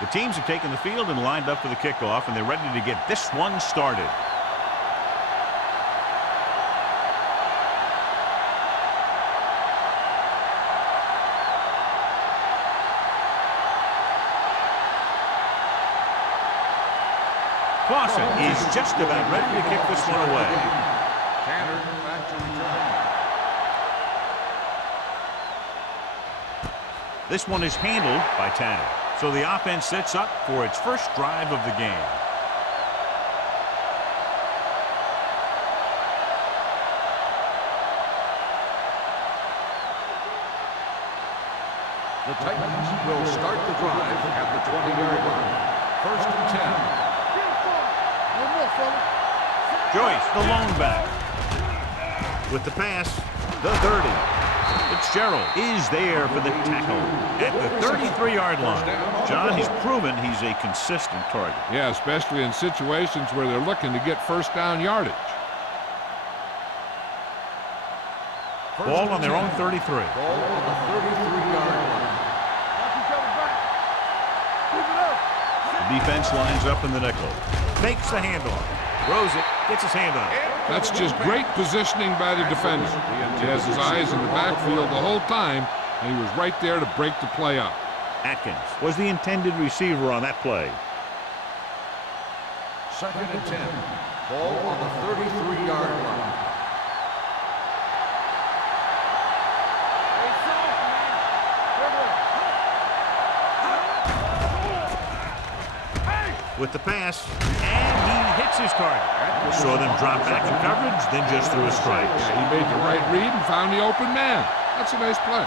The teams have taken the field and lined up for the kickoff, and they're ready to get this one started. Clausen is just about ready to kick this one away. Tanner back to return. This one is handled by Tanner. So the offense sets up for its first drive of the game. The Titans will start the drive at the 20-yard line. First and 10. Joyce, the lone back. With the pass, the 30. Fitzgerald is there for the tackle at the 33-yard line. John, he's proven he's a consistent target. Yeah, especially in situations where they're looking to get first down yardage. Ball on their own 33. Ball on the 33-yard line. The defense lines up in the nickel. Fakes the handoff. Throws it. Gets his hand on it. That's just great positioning by the defender. He has his eyes in the backfield the whole time, and he was right there to break the play up. Atkins was the intended receiver on that play. Second and 10. Ball on the 33-yard line. With the pass, and he hits his target. Saw them drop back in coverage, then just threw a strike. He made the right read and found the open man. That's a nice play.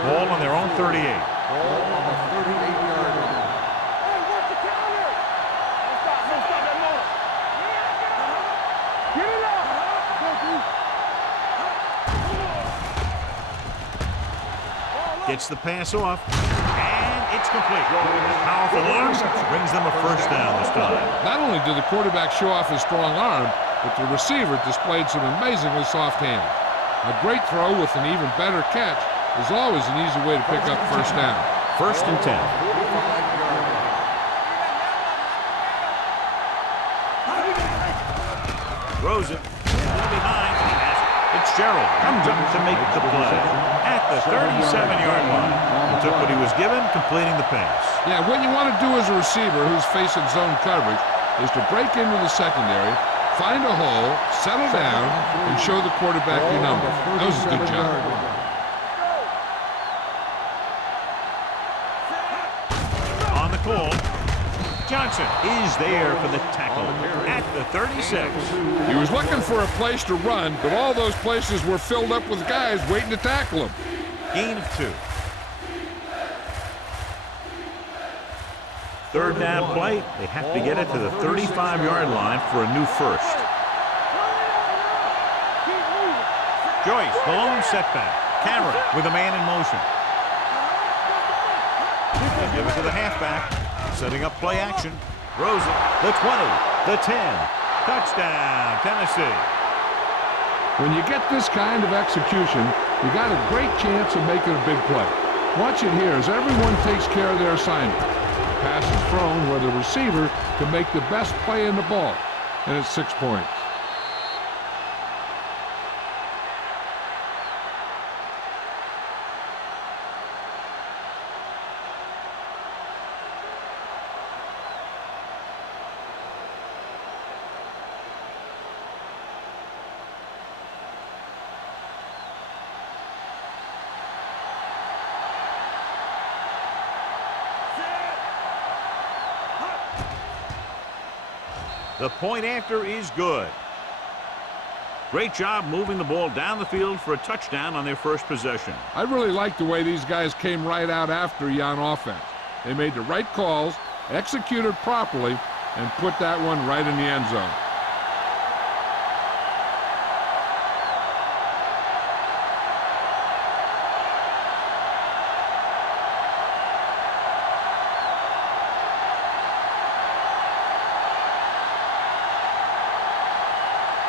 Ball on their own 38. Ball on the 38-yard line. Hey, work the counter! Don't stop that motor. Get it up! Gets the pass off, and it's complete. Powerful arm brings them a first down this time. Not only did the quarterback show off his strong arm, but the receiver displayed some amazingly soft hands. A great throw with an even better catch is always an easy way to pick up first down. First and 10. 45-yard line. Throws it. Behind. Fitzgerald comes up to make the play at the 37-yard line. He took what he was given, completing the pass. Yeah, what you want to do as a receiver who's facing zone coverage is to break into the secondary, find a hole, settle down, and show the quarterback your number. That was a good job. On the call, Johnson is there for the tackle at the 36. He was looking for a place to run, but all those places were filled up with guys waiting to tackle him. Gain of 2. Third down play, they have to get it to the 35-yard line for a new first. Joyce, the lone setback. Cameron with a man in motion. They give it to the halfback. Setting up play action. Throws it. The 20. The 10. Touchdown, Tennessee. When you get this kind of execution, you got a great chance of making a big play. Watch it here as everyone takes care of their assignment. The pass is thrown where the receiver can make the best play in the ball, and it's 6 points. The point after is good. Great job moving the ball down the field for a touchdown on their first possession. I really like the way these guys came right out after you on offense. They made the right calls, executed properly, and put that one right in the end zone.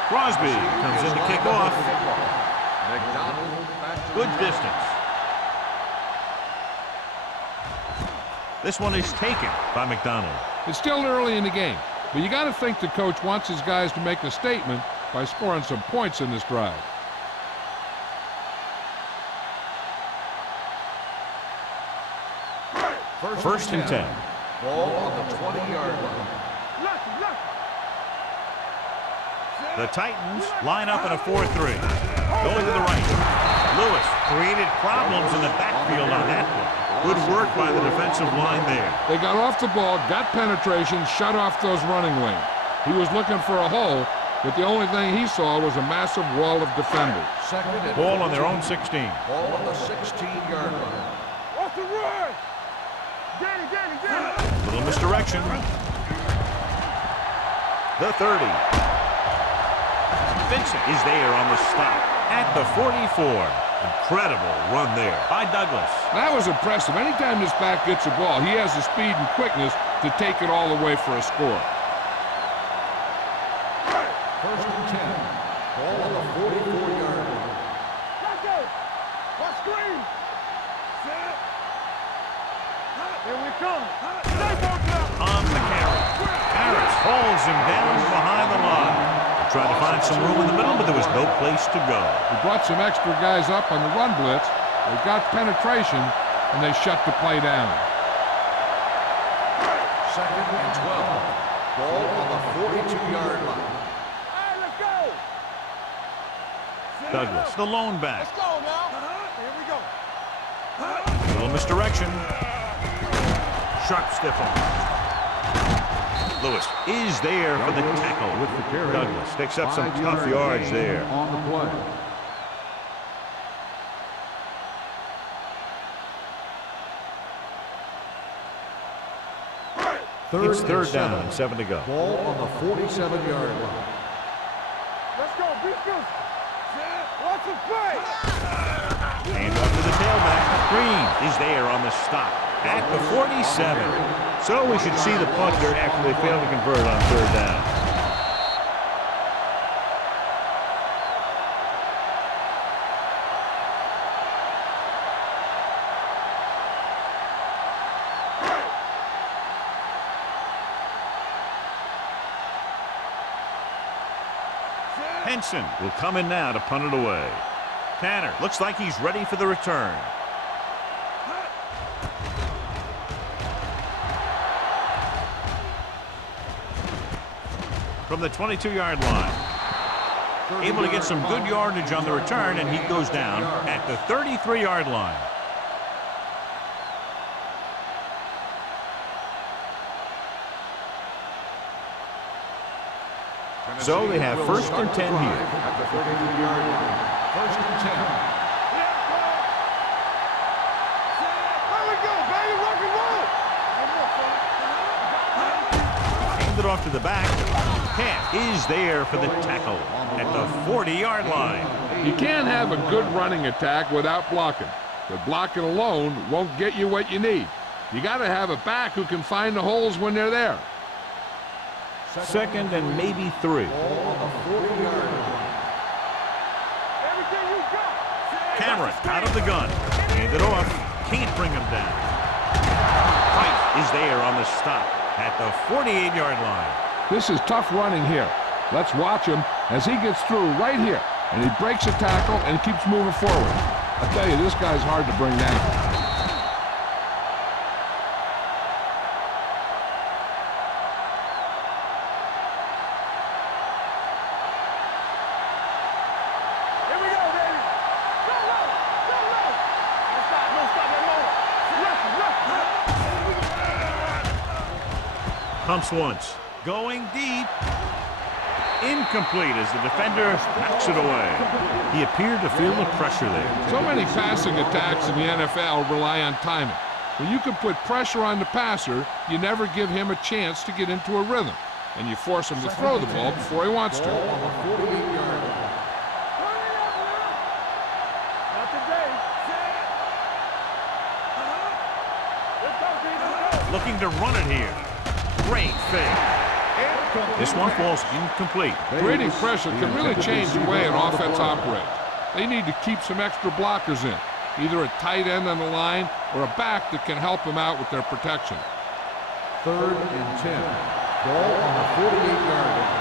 Crosby comes in to kick off. Good distance. This one is taken by McDonald. It's still early in the game, but you got to think the coach wants his guys to make a statement by scoring some points in this drive. First and 10. Ball on the 20-yard line. The Titans line up in a 4-3. Going to the right. Lewis created problems in the backfield on that one. Good work by the defensive line there. They got off the ball, got penetration, shut off those running lanes. He was looking for a hole, but the only thing he saw was a massive wall of defenders. Second and Ball on their own 16. Ball on the 16-yard line. Off the run! Danny! Little misdirection. The 30. Vincent is there on the stop at the 44. Incredible run there by Douglas. That was impressive. Anytime this back gets the ball, he has the speed and quickness to take it all the way for a score. First and 10. Ball on the 44-yard line. Let's go! What screen? Set. Here we come. On the carry. Harris holds him down behind the line. Tried to find some room in the middle, but there was no place to go. He brought some extra guys up on the run blitz. They got penetration, and they shut the play down. Second and 12. Ball on the 42-yard line. All right, let's go. Douglas, the lone back. Let's go now. Here we go. Little misdirection. Sharp stiff arm. Lewis is there for the tackle. With the carry. Douglas picks up some tough yards there. On the play. It's third down and 7 to go. Ball on the 47-yard line. Let's go. Beat this. Watch the play. And up to the tailback. Green is there on the stop at the 47. So we should see the punter after they fail to convert on third down. Henson will come in now to punt it away. Tanner looks like he's ready for the return. From the 22-yard line. Able to get some good yardage on the return, and he goes down at the 33-yard line. So they have first and 10 here. At the 32-yard line. First and 10. There we go, baby. Rock and roll. Hand it off to the back. Camp is there for the tackle at the 40-yard line. You can't have a good running attack without blocking. But blocking alone won't get you what you need. You got to have a back who can find the holes when they're there. Second and maybe 3. Ball on the 40-yard line. Everything you got. Cameron out of the gun. Hand it off. Can't bring him down. Fight is there on the stop at the 48-yard line. This is tough running here. Let's watch him as he gets through right here. And he breaks a tackle and keeps moving forward. I tell you, this guy's hard to bring down. Pumps once. Going deep. Incomplete as the defender knocks it away. He appeared to feel the pressure there. So many passing attacks in the NFL rely on timing. When you can put pressure on the passer, you never give him a chance to get into a rhythm, and you force him to throw the ball before he wants to. Ball on the 48-yard line. Not today. Let's go, D. Let's go. Looking to run it here. Great fake. This one falls incomplete. Creating pressure can really change the way an offense operates. They need to keep some extra blockers in, either a tight end on the line or a back that can help them out with their protection. 3rd and 10. Ball on the 48-yard line.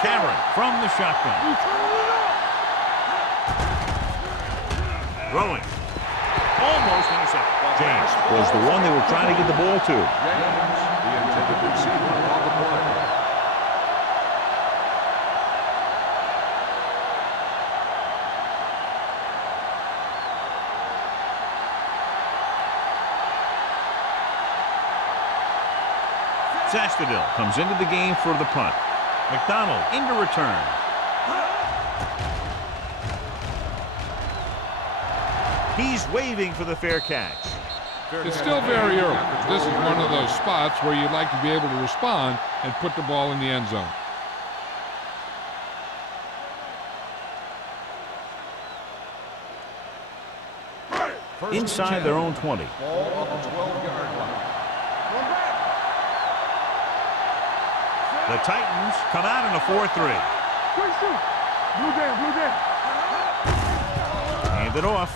Cameron from the shotgun. Throwing. Almost intercepted. James was the one they were trying to get the ball to. James, the intended receiver on the play. Sastadil comes into the game for the punt. McDonald into return. He's waving for the fair catch. It's still very early. This is one of those spots where you'd like to be able to respond and put the ball in the end zone. Inside their own 20. Ball on the 12-yard line. The Titans come out in a 4-3. Quick shoot. Blue down, blue down. Hand it off.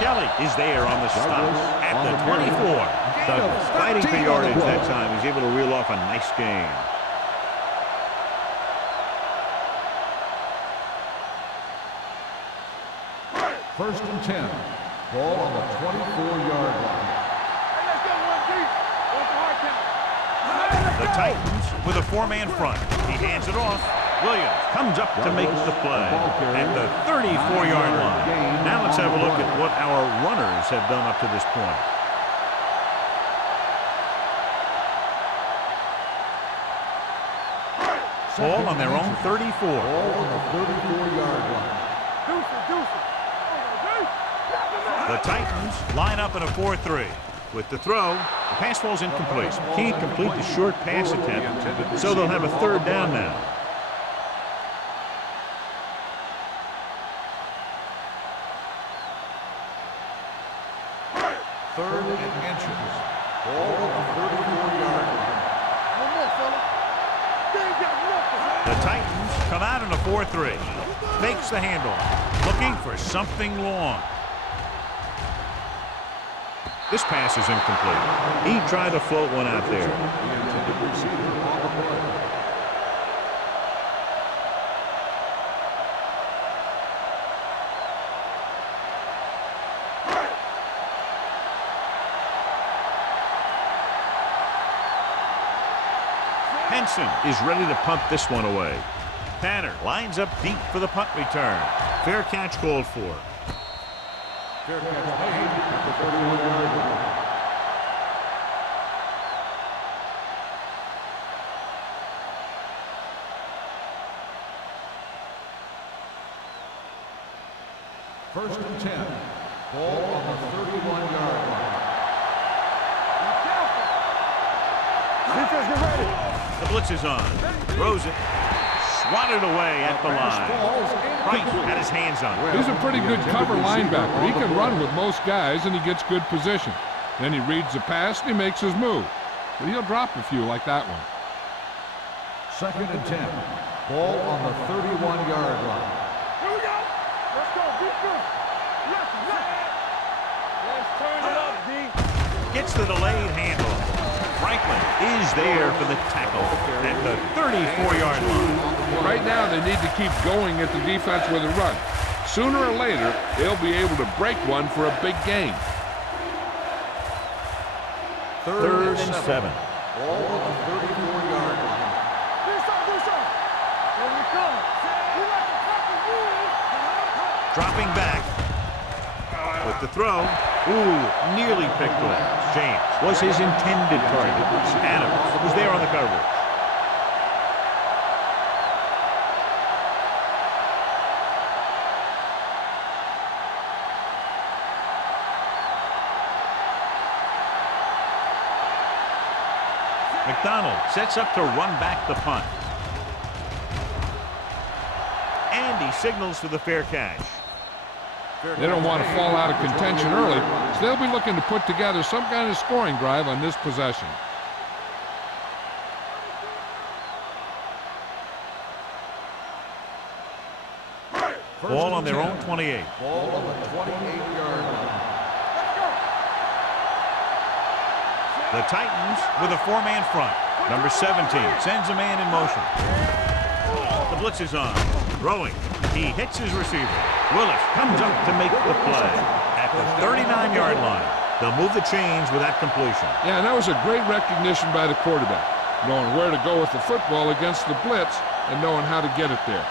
Kelly is there on the stop at the 24. Douglas fighting for yardage that time. He's able to reel off a nice gain. First and 10. Ball on the 24-yard line. Hey, let's go, 1 deep. What's the hard count? The Titans with a 4-man front. He hands it off. Williams comes up to make the play at the 34-yard line. Now let's have a look at what our runners have done up to this point. Ball on their own 34. Ball on the 34-yard line. Deuce. The Titans line up in a 4-3. With the throw, the pass falls incomplete. Can't complete the short pass attempt, so they'll have a 3rd down now. Third and inches. Ball on the 34-yard line. One more, fella. They ain't got nothing. The Titans come out in a 4-3. Makes the handoff. Looking for something long. This pass is incomplete. He tried to float one out there. The intended receiver on the play. Henson is ready to punt this one away. Tanner lines up deep for the punt return. Fair catch called for. Fair catch made at the 31-yard line. First and 10. Ball on the 31-yard line. Defense, get ready. The blitz is on. Throws it. Swatted away at the line. Price had his hands on it. He's a pretty good cover linebacker. He can run with most guys, and he gets good position. Then he reads the pass, and he makes his move. But he'll drop a few like that one. Second and 10. Ball on the 31-yard line. Here we go. Let's go, defense. Left. Let's turn it up, D. Gets the delayed handoff. Franklin is there for the tackle at the 34-yard line. Right now, they need to keep going at the defense with a run. Sooner or later, they'll be able to break one for a big gain. Third and 7. Ball on the 34-yard line. Do something. Here we come. We like to cut the rules. Dropping back with the throw. Ooh, nearly picked off. James was his intended target. Adams was there on the coverage. McDonald sets up to run back the punt. And he signals for the fair catch. They don't want to fall out of contention early, so they'll be looking to put together some kind of scoring drive on this possession. Ball on their own 28. Ball on the 28-yard line. The Titans with a four-man front. Number 17 sends a man in motion. The blitz is on. Throwing. He hits his receiver. Willis comes up to make the play. At the 39-yard line, they'll move the chains with that completion. Yeah, and that was a great recognition by the quarterback, knowing where to go with the football against the blitz and knowing how to get it there.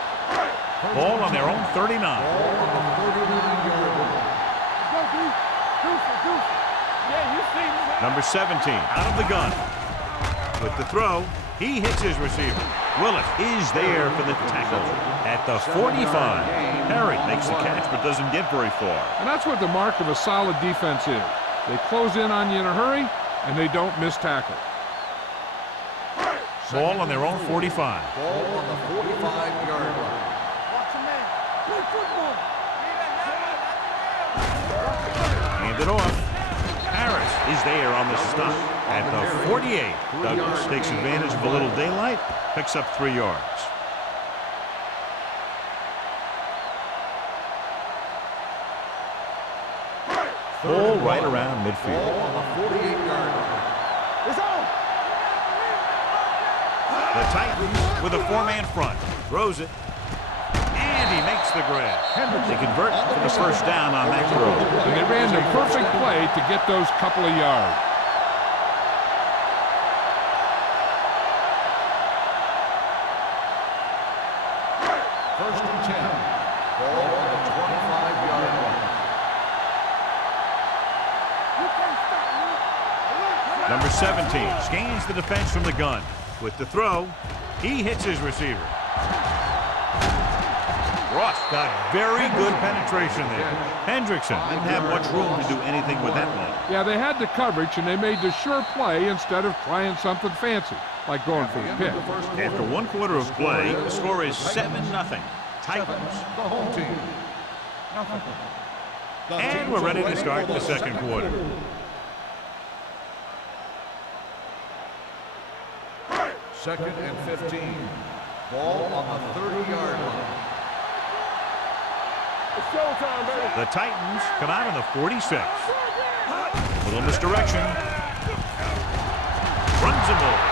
Ball on their own 39. Ball on the 39-yard line. Number 17 out of the gun. With the throw, he hits his receiver. Willis is there for the tackle at the 45. Perry makes the catch but doesn't get very far. And that's what the mark of a solid defense is. They close in on you in a hurry, and they don't miss tackle. Ball on their own 45. Ball on the 45-yard line. Hand it off. Harris is there on the stop at the 48. Douglas takes advantage of a little daylight, picks up 3 yards. Ball right around midfield. Ball on the 48-yard line. The Titans with a four-man front. Throws it. And he makes the grab. They convert for the first down on that throw. And they ran the perfect play to get those couple of yards. First and 10. Ball on the 25-yard line. Number 17 scans the defense from the gun. With the throw, he hits his receiver. Ross got very good penetration there. Hendrickson didn't have much room to do anything with that one. Yeah, they had the coverage, and they made the sure play instead of trying something fancy, like going for the pick. After 1 quarter of play, the score is 7-0. Titans. The home team. And we're ready to start the second quarter. Second and 15. Ball on the 30-yard line. The Titans come out on the 46. Little misdirection. Runs him over.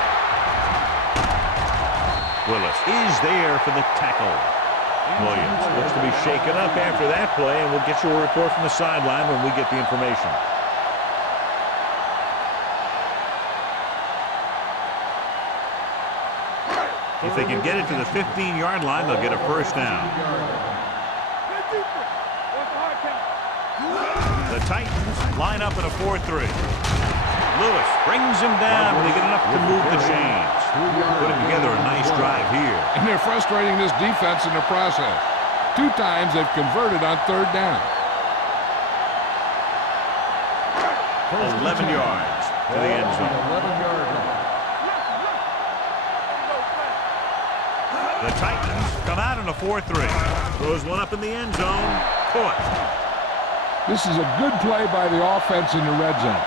Willis is there for the tackle. Williams looks to be shaken up after that play, and we'll get you a report from the sideline when we get the information. If they can get it to the 15-yard line, they'll get a first down. The Titans line up in a 4-3. Lewis brings him down when they get enough to move the chains. Putting together a nice drive here. And they're frustrating this defense in the process. 2 times they've converted on 3rd down. 11 yards to the end zone. 11-yard line. The Titans come out in a 4-3. Throws one up in the end zone. Caught. This is a good play by the offense in the red zone.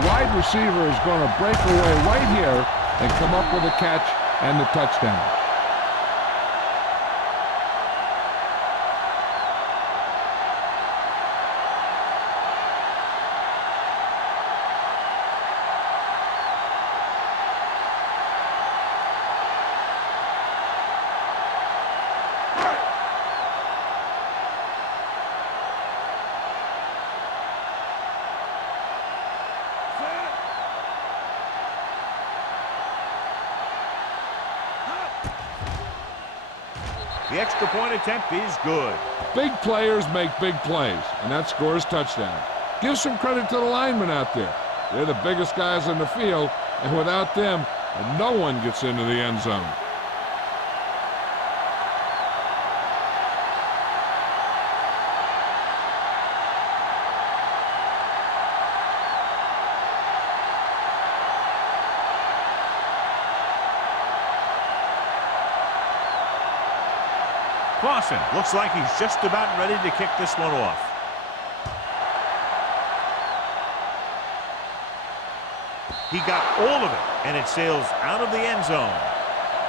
The wide receiver is going to break away right here and come up with a catch and the touchdown. The extra point attempt is good. Big players make big plays, and that scores touchdown. Give some credit to the linemen out there. They're the biggest guys in the field, and without them, no one gets into the end zone. Clausen looks like he's just about ready to kick this one off. He got all of it, and it sails out of the end zone.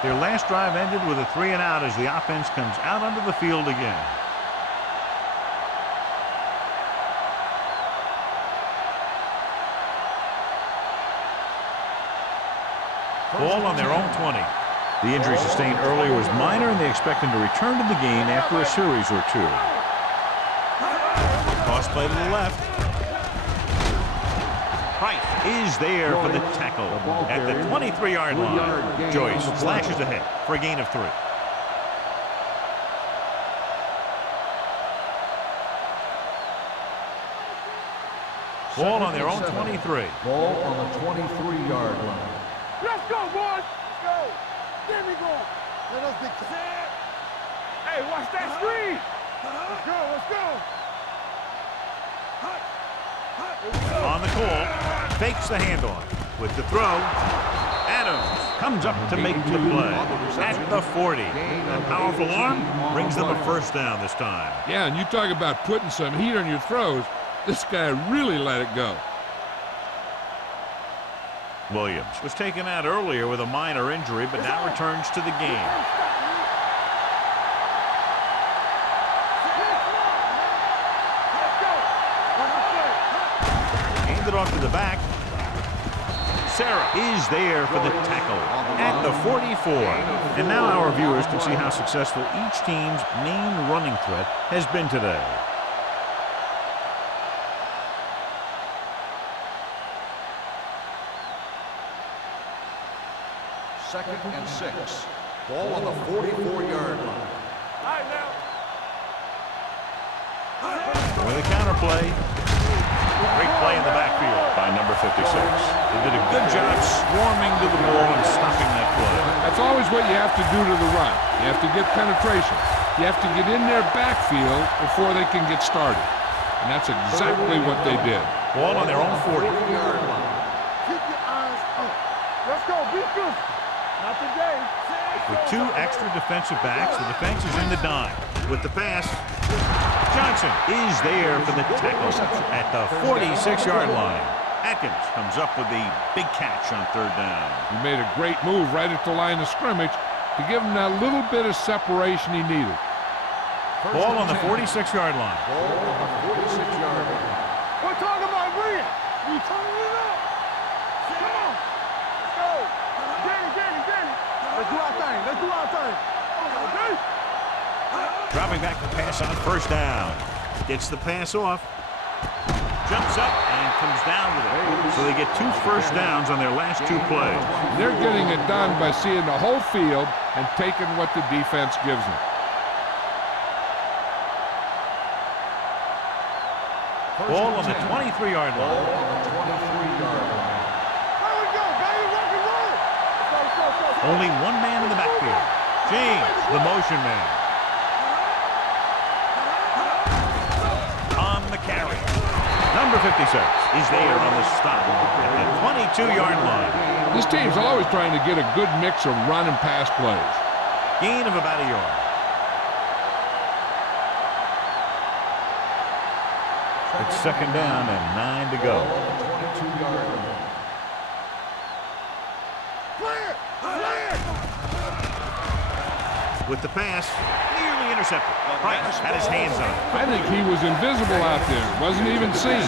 Their last drive ended with a 3-and-out as the offense comes out onto the field again. Ball on their own 20. The injury sustained earlier was minor, and they expect him to return to the game after a series or two. Toss play to the left. Price is there for the tackle at the 23-yard line. Joyce slashes ahead for a gain of 3. Ball on their own 23. Ball on the 23-yard line. Let's go, boys. Let's go. There we go. Let us get set. Hey, watch that screen. Let's go. Let's go. On the call, fakes the handoff with the throw. Adams comes up to make the play at the 40. A powerful arm brings them a first down this time. Yeah, and you talk about putting some heat on your throws. This guy really let it go. Williams was taken out earlier with a minor injury, but now returns to the game. Handed off to the back. Sarah is there for the tackle at the 44. And now our viewers can see how successful each team's main running threat has been today. Second and 6. Ball on the 44-yard line. All right, now. With a counter play. Great play in the backfield by number 56. They did a good job swarming to the ball and stopping that play. That's always what you have to do to the run. You have to get penetration. You have to get in their backfield before they can get started. And that's exactly what they did. Ball on their own 40. Yard line. Keep your eyes up. Let's go. Be good. Not today. With 2 extra defensive backs, the defense is in the dime. With the pass, Johnson is there for the tackle at the 46-yard line. Atkins comes up with the big catch on 3rd down. He made a great move right at the line of scrimmage to give him that little bit of separation he needed. Ball on the 46-yard line. Ball on the 46-yard line. We're talking about Rhea. We turning it up. Come on. Let's go. Danny. Let's do our thing. Let's do our thing. Okay? Dropping back to pass on 1st down. Gets the pass off. Jumps up and comes down with it. So they get 2 first downs on their last 2 plays. They're getting it done by seeing the whole field and taking what the defense gives them. Ball on the 23-yard line. Ball on the 23-yard line. There we go, baby. Rock and roll. Let's go. Only 1 man in the backfield. James, the motion man. On the carry. Number 56 is there on the stop at the 22-yard line. This team's always trying to get a good mix of run and pass plays. Gain of about a yard. It's 2nd down and 9 to go. 22-yard line. With the pass, nearly intercepted. Price had his hands on it. I think he was invisible out there. Wasn't even seen.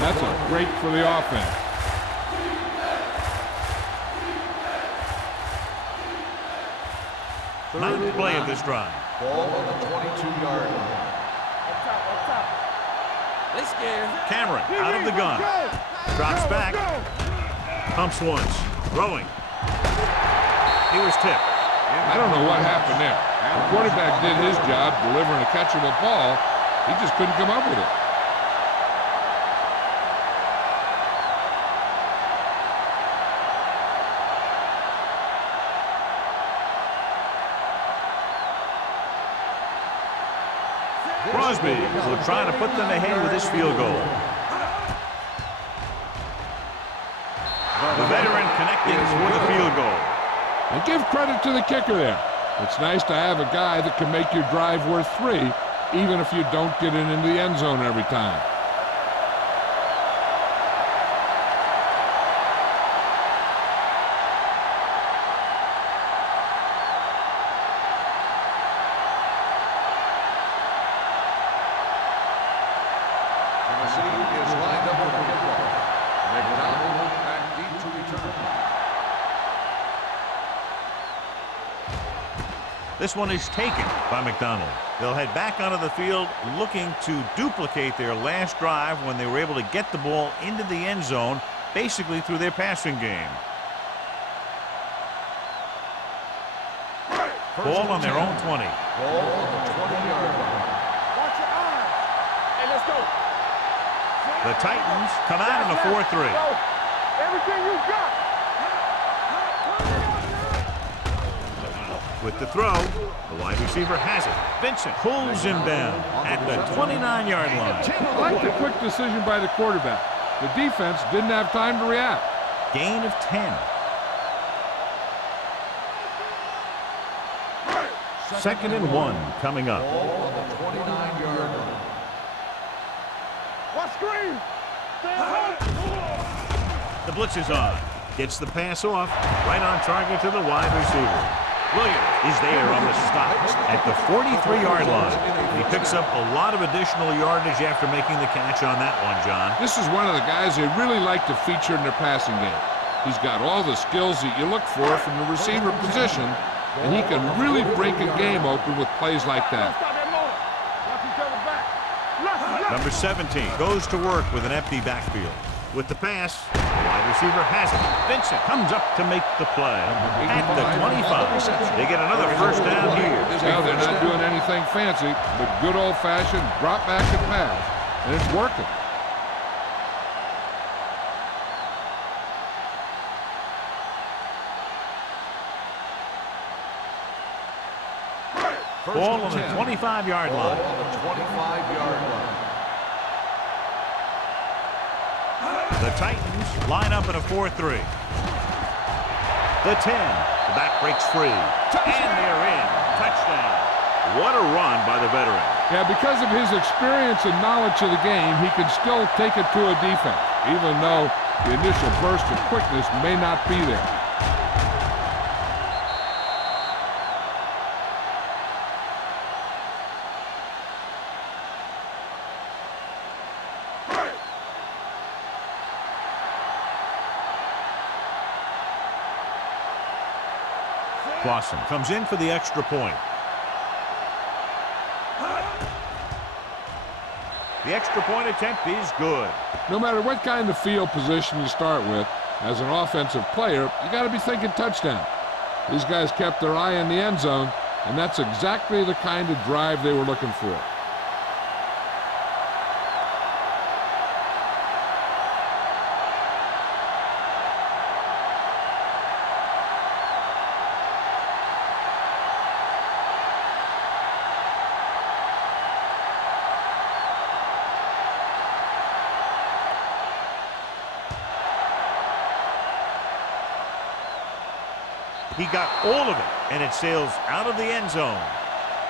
That's a break for the offense. Ninth play of this drive. Ball on the 22-yard line. Up top. They scared. Cameron out of the gun. Drops back. Pumps once. Throwing. He was tipped. I don't know what happened there. The quarterback did his job delivering a catchable ball. He just couldn't come up with it. Crosby will try to put them ahead with this field goal. The veteran connecting for the field goal. And give credit to the kicker there. It's nice to have a guy that can make your drive worth 3, even if you don't get it into the end zone every time. This one is taken by McDonald. They'll head back onto the field looking to duplicate their last drive when they were able to get the ball into the end zone, basically through their passing game. Ball on their own 20. Ball on the 20-yard line. Watch your eyes. Hey, let's go. The Titans come out in a 4-3. Go. Everything you got. With the throw, the wide receiver has it. Vincent pulls him down at the 29-yard line. I like the quick decision by the quarterback. The defense didn't have time to react. Gain of 10. Second and 1 coming up. Ball on the 29-yard line. Watch screen. The blitz is on. Gets the pass off. Right on target to the wide receiver. Williams is there on the stop at the 43-yard line. He picks up a lot of additional yardage after making the catch on that one, John. This is one of the guys they really like to feature in their passing game. He's got all the skills that you look for from the receiver position, and he can really break a game open with plays like that. Number 17 goes to work with an empty backfield. With the pass, the wide receiver has it. Vincent comes up to make the play at the 25. They get another first down here. Now they're not doing anything fancy, but good old-fashioned drop back and pass, and it's working. Ball on the 25-yard line. Ball on the 25-yard line. The Titans line up in a 4-3. The 10. The back breaks free. And they're in. Touchdown. What a run by the veteran. Yeah, because of his experience and knowledge of the game, he can still take it to a defense, even though the initial burst of quickness may not be there. Clausen comes in for the extra point. The extra point attempt is good. No matter what kind of field position you start with, as an offensive player, you got to be thinking touchdown. These guys kept their eye on the end zone, and that's exactly the kind of drive they were looking for. He got all of it, and it sails out of the end zone.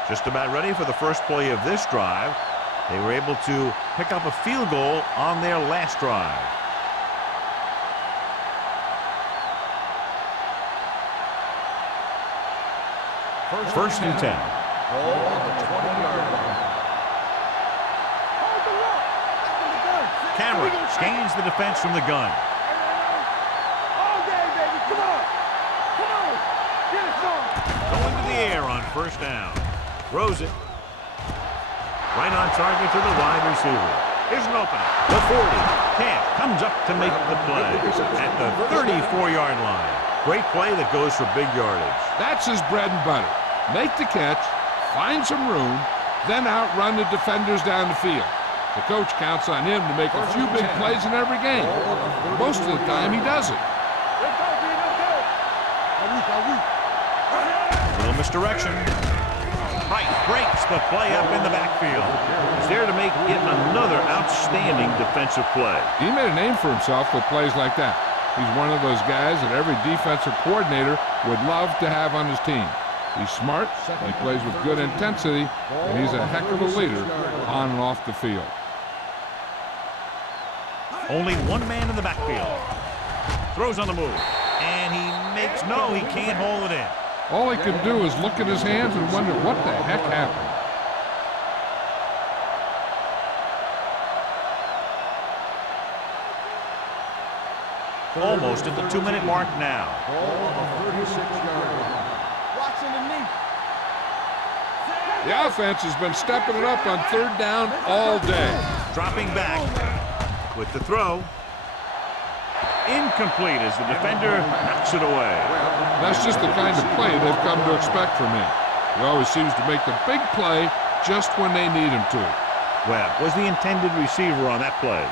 Just about ready for the first play of this drive. They were able to pick up a field goal on their last drive. First and 10. Ball on the 20-yard line. Cameron scans the defense from the gun. Going to the air on first down. Throws it. Right on target to the wide receiver. Here's an opening. The 40. Camp comes up to make the play at the 34-yard line. Great play that goes for big yardage. That's his bread and butter. Make the catch, find some room, then outrun the defenders down the field. The coach counts on him to make a few big plays in every game. Most of the time, he does it. Little misdirection. Price breaks the play up in the backfield. He's there to make it another outstanding defensive play. He made a name for himself with plays like that. He's one of those guys that every defensive coordinator would love to have on his team. He's smart, he plays with good intensity, and he's a heck of a leader on and off the field. Only one man in the backfield. Throws on the move. And he makes, no, he can't hold it in. All he can do is look at his hands and wonder what the heck happened. Almost at the 2-minute mark now. Ball on the 36-yard line. Watching the knee. The offense has been stepping it up on third down all day. Dropping back with the throw. Incomplete as the defender knocks it away. That's just the kind of play they've come to expect from him. He always seems to make the big play just when they need him to. Webb was the intended receiver on that play.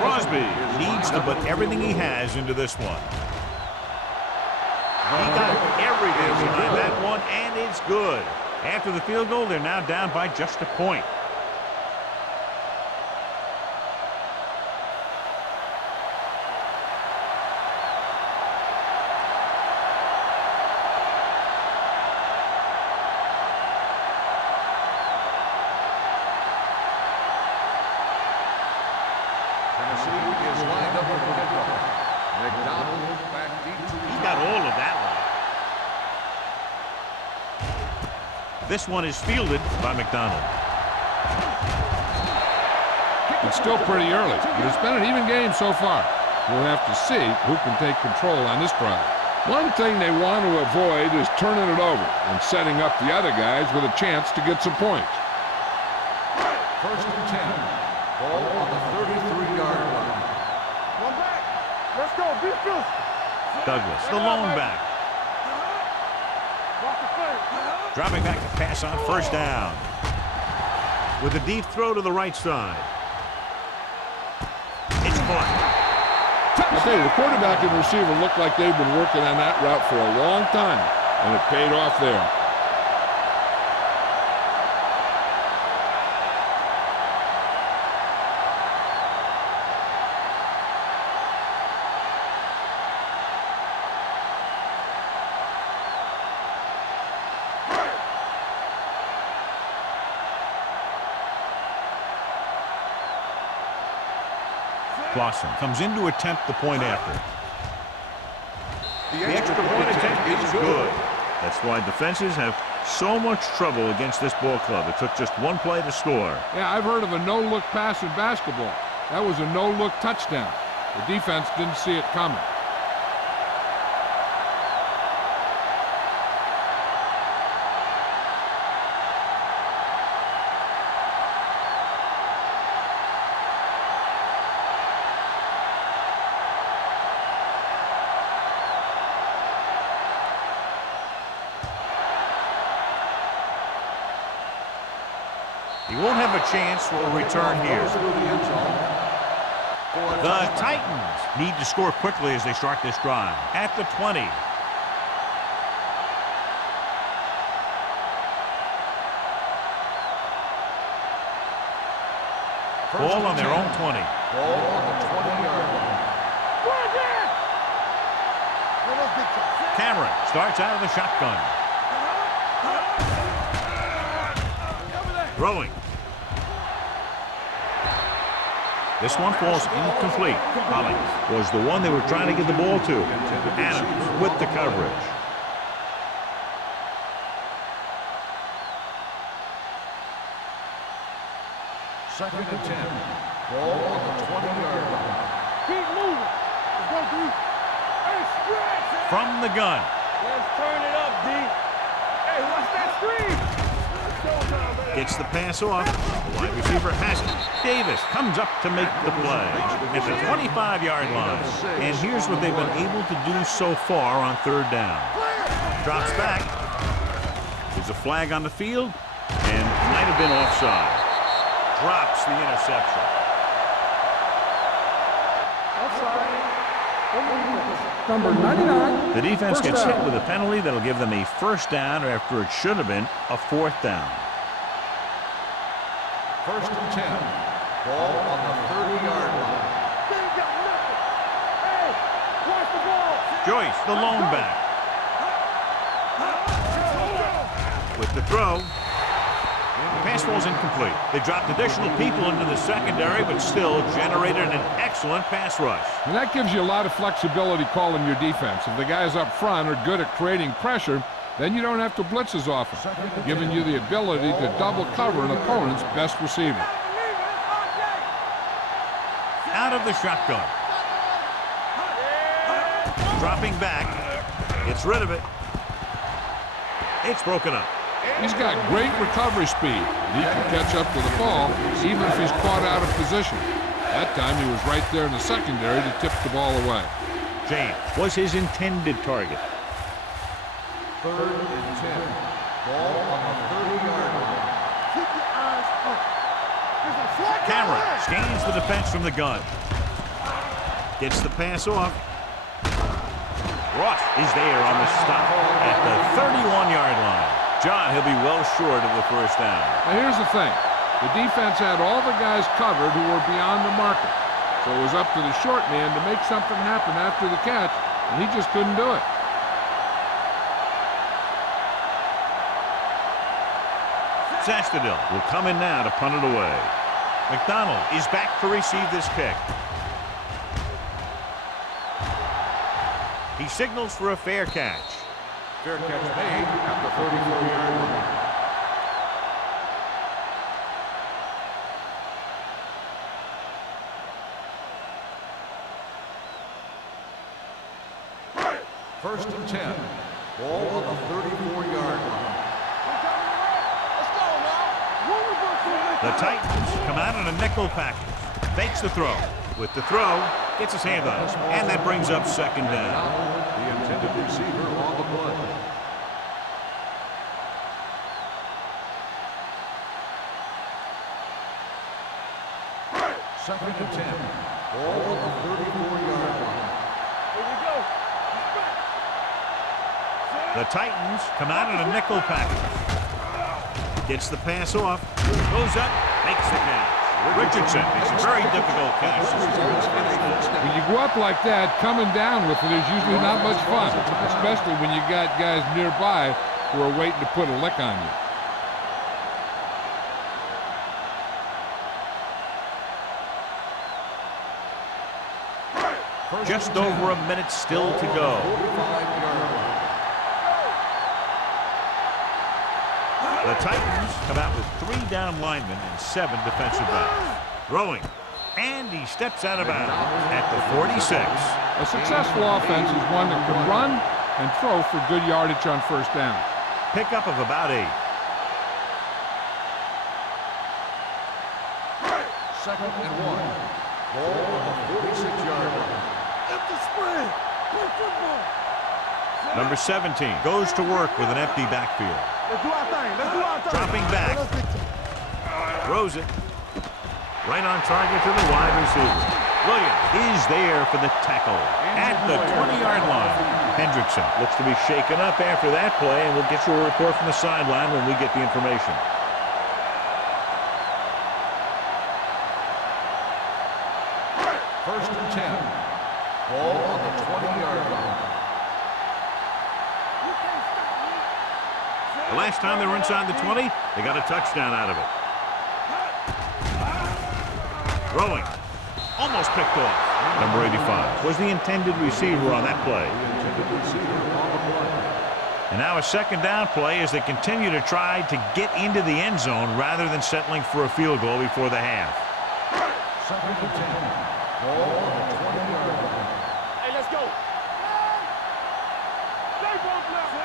Crosby needs to put everything he has into this one. He got everything behind that one, and it's good. After the field goal, they're now down by just a point. Tennessee is lined up for the kickoff. McDonald back deep. He got all of that one. This one is fielded by McDonald. It's still pretty early, but it's been an even game so far. We'll have to see who can take control on this drive. One thing they want to avoid is turning it over and setting up the other guys with a chance to get some points. First and 10. Ball on the 33-yard line. One back. Let's go. Be fierce. Douglas, the lone back. Watch the flank. Dropping back to pass on first down. With a deep throw to the right side. It's caught. I'll tell you, the quarterback and receiver look like they've been working on that route for a long time, and it paid off there. Clausen comes in to attempt the point after. The extra point attempt is good. That's why defenses have so much trouble against this ball club. It took just one play to score. Yeah, I've heard of a no-look pass in basketball. That was a no-look touchdown. The defense didn't see it coming. He won't have a chance for a return here. The Titans need to score quickly as they start this drive. At the 20. Ball on their own 20. Ball on the 20-yard line. Cameron starts out of the shotgun. Throwing. This one falls incomplete. Hollings was the one they were trying to get the ball to. Adams with the coverage. Second and 10. Ball on the 20-yard line. Keep moving. Let's go, D. Hey, stretch. From the gun. Let's turn it up, D. Hey, what's that screen? Let's go now, man. Gets the pass off. The wide receiver has it. Davis comes up to make the play at the 25-yard line. And here's what they've been able to do so far on third down. Drops back. There's a flag on the field, and might have been offside. Drops the interception. Number 99. The defense First gets down. hit with a penalty that'll give them a first down after it should have been a fourth down. First and 10. Ball on the 30-yard line. They ain't got nothing. Hey, watch the ball. Joyce, the lone back. With the throw. The pass falls incomplete. They dropped additional people into the secondary, but still generated an excellent pass rush. And that gives you a lot of flexibility calling your defense. If the guys up front are good at creating pressure, then you don't have to blitz as often, giving you the ability to double cover an opponent's best receiver. Out of the shotgun. Dropping back. Gets rid of it. It's broken up. He's got great recovery speed. He can catch up to the ball even if he's caught out of position. That time he was right there in the secondary to tip the ball away. James was his intended target. Third and 10. Ball on the 30-yard line. Keep your eyes up. There's a flag down Cameron there. scans the defense from the gun. Gets the pass off. Ross is there on the stop at the 31-yard line. John, he'll be well short of the first down. Now here's the thing. The defense had all the guys covered who were beyond the marker. So it was up to the short man to make something happen after the catch, and he just couldn't do it. Sastadil will come in now to punt it away. McDonald is back to receive this kick. He signals for a fair catch. Fair catch made at the 34-yard line. First and 10. Ball on the 34-yard line. Let's go now. One reverse. The Titans come out in a nickel package. Fakes the throw. With the throw, gets his hand on it. And that brings up second down. The intended receiver on the play. Second and 10. Ball on the 34-yard line. Here we go. He's back. The Titans come out in a nickel package. Gets the pass off. Goes up. Makes the catch. Richardson makes a very difficult catch. When you go up like that, coming down with it is usually not much fun, especially when you got guys nearby who are waiting to put a lick on you. Just over a minute still to go. 45-yard line. The Titans come out with 3 down linemen and 7 defensive backs. Throwing. And he steps out of bounds at the 46. A successful offense is one that can run and throw for good yardage on first down. Pickup of about 8. Second and 1. Ball on the 46-yard line. Empty spread. Play football. Number 17 goes to work with an empty backfield. Let's do our thing. Let's do our thing. Dropping back. Let's get Throws it. Right on target to the wide receiver. Williams is there for the tackle at the 20-yard line. Hendrickson looks to be shaken up after that play, and we'll get you a report from the sideline when we get the information. First and 10. Ball on the 20-yard line. The last time they were inside the 20, they got a touchdown out of it. Throwing. Almost picked off. Number 85 was the intended receiver on that play. And now a second down play as they continue to try to get into the end zone rather than settling for a field goal before the half. Second and 10. Ball on the 20-yard line. Hey, let's go.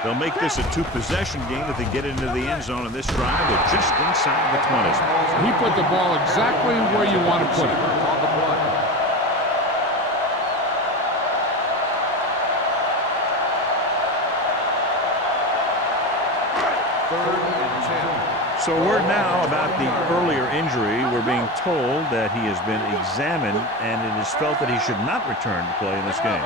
They'll make this a 2-possession game if they get into the end zone in this drive. They're just inside the 20. He put the ball exactly where you want to put it. On the play. Third and 10. So word now about the earlier injury. We're being told that he has been examined and it is felt that he should not return to play in this game.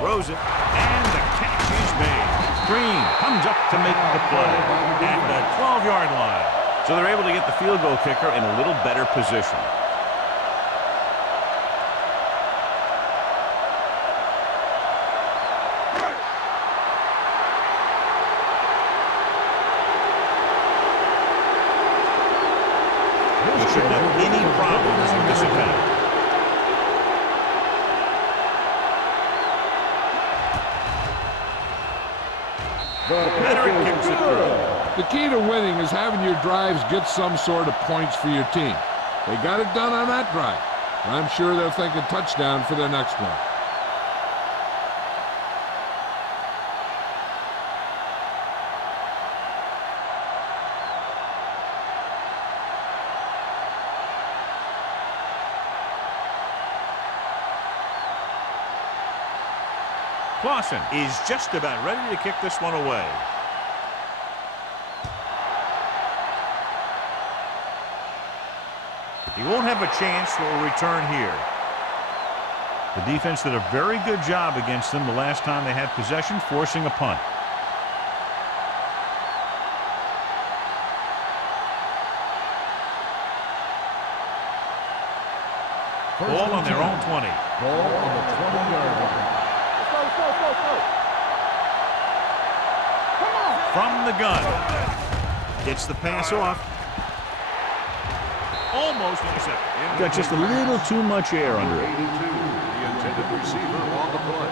Throws it, and the catch is made. Green comes up to make the play at the 12-yard line. So they're able to get the field goal kicker in a little better position. They shouldn't have any problems with this attack. Veteran kicks it through. The key to winning is having your drives get some sort of points for your team. They got it done on that drive. And I'm sure they're thinking touchdown for their next one. Clausen is just about ready to kick this one away. He won't have a chance for a return here. The defense did a very good job against them the last time they had possession, forcing a punt. Ball on their own 20. Ball on the 20-yard line. From the gun. Gets the pass off. Almost intercepted. Got just a little too much air under it. 82, the intended receiver on the play.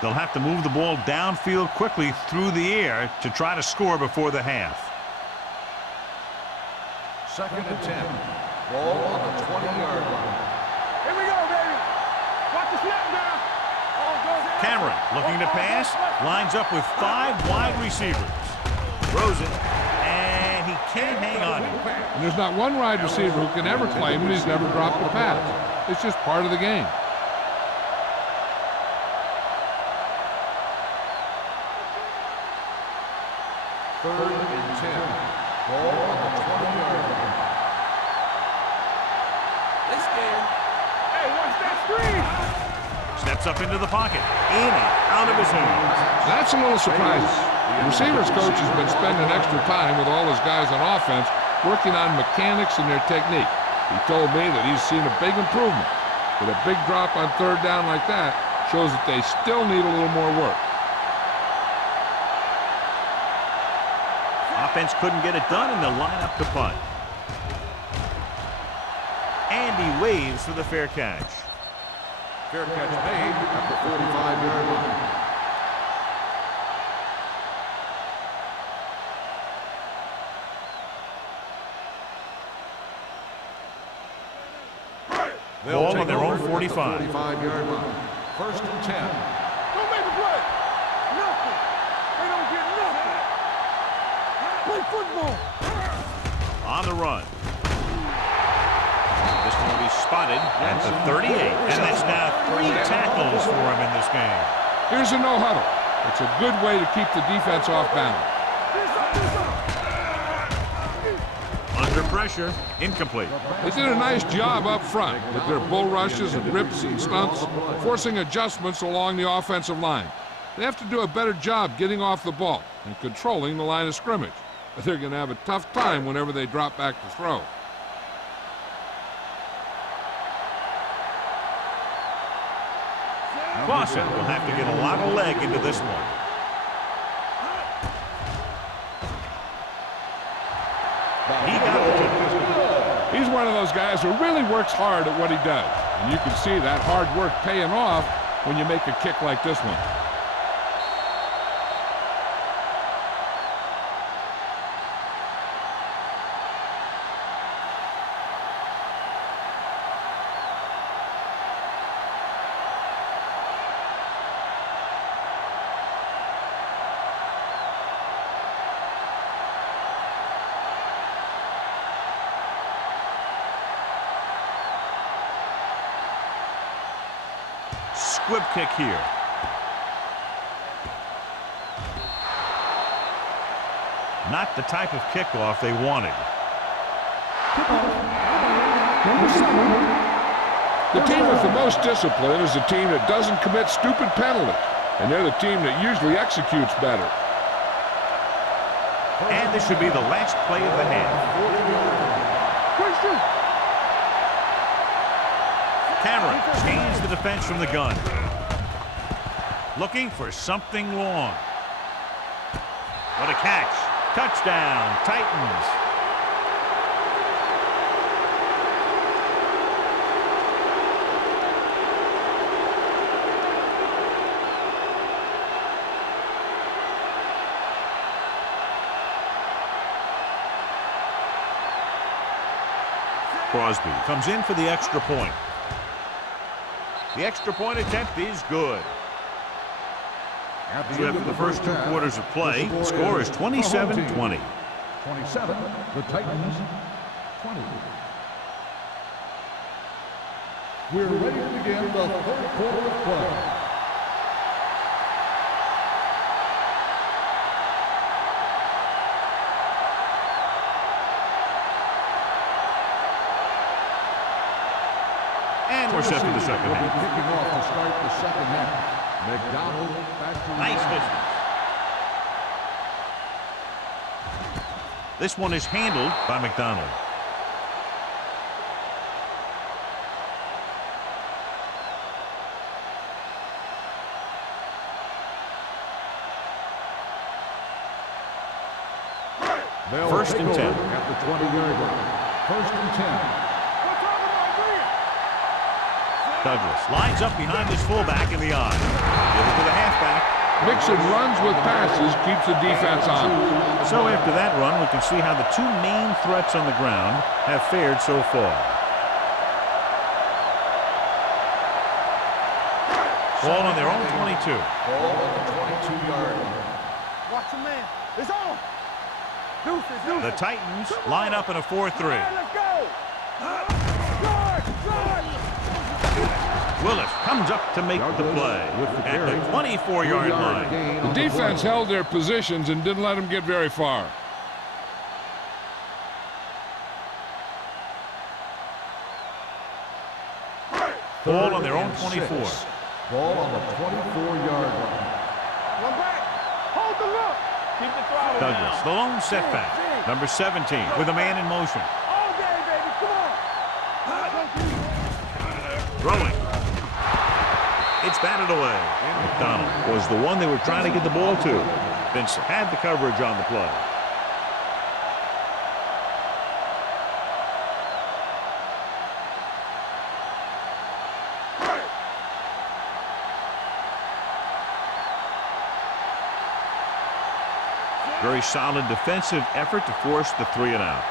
They'll have to move the ball downfield quickly through the air to try to score before the half. 2nd and 10. Ball on the 20-yard line. Here we go, baby. Watch the snap down. Cameron looking to pass. Lines up with 5 wide receivers. Throws it. And he can't hang on to it. And there's not one wide receiver who can ever claim that he's never dropped a pass. It's just part of the game. Third and 10. Ball on the 20-yard line. This game. Hey, watch that screen. Steps up into the pocket. In and out of his hands. That's a little surprising. The receivers coach has been spending extra time with all his guys on offense working on mechanics and their technique. He told me that he's seen a big improvement. But a big drop on 3rd down like that shows that they still need a little more work. Offense couldn't get it done, and they'll line up to punt. And he waves for the fair catch. Fair catch made at the 45-yard line. Ball on their own 45. 45-yard line. 1st and 10. Don't make a play. Nothing. They don't get nothing. Play football. On the run. This one will be spotted at the 38. And that's now 3 tackles for him in this game. Here's a no huddle. It's a good way to keep the defense off balance. Under pressure, incomplete. They did a nice job up front with their bull rushes and rips and stunts, forcing adjustments along the offensive line. They have to do a better job getting off the ball and controlling the line of scrimmage. They're going to have a tough time whenever they drop back to throw. Clausen will have to get a lot of leg into this one. He got it. He's one of those guys who really works hard at what he does. And you can see that hard work paying off when you make a kick like this one. Squib kick here. Not the type of kickoff they wanted. The team with the most discipline is the team that doesn't commit stupid penalties, and they're the team that usually executes better. And this should be the last play of the half. Cameron changes the defense from the gun. Looking for something long. What a catch. Touchdown, Titans. Crosby comes in for the extra point. The extra point attempt is good. So after the first 2 quarters of play, the score is 27-20. 27, the Titans, 20. We're ready to begin the third quarter of play. And we're set for the second half. Kicking off to start the second half. McDonald back to Nice distance. This one is handled by McDonald. First and 10. At the 20-yard line. First and 10. Douglas lines up behind his fullback in the eye. Give it to the halfback. Mixon runs with passes, keeps the defense on. So after that run, we can see how the 2 main threats on the ground have fared so far. Ball on their own 22. Ball on the 22-yard line. Watch the man. It's on. The Titans line up in a 4-3. Let's go. Willis comes up to make the play at the 24-yard line. The defense held their positions and didn't let them get very far. Ball on their own 24. Ball on the 24-yard line. One back. Hold the look. Keep the throttle Douglas, the lone setback. Number 17 with a man in motion. All day, baby. Come on. Throwing. It's batted away. McDonald was the one they were trying to get the ball to. Vince had the coverage on the play. Very solid defensive effort to force the 3 and out.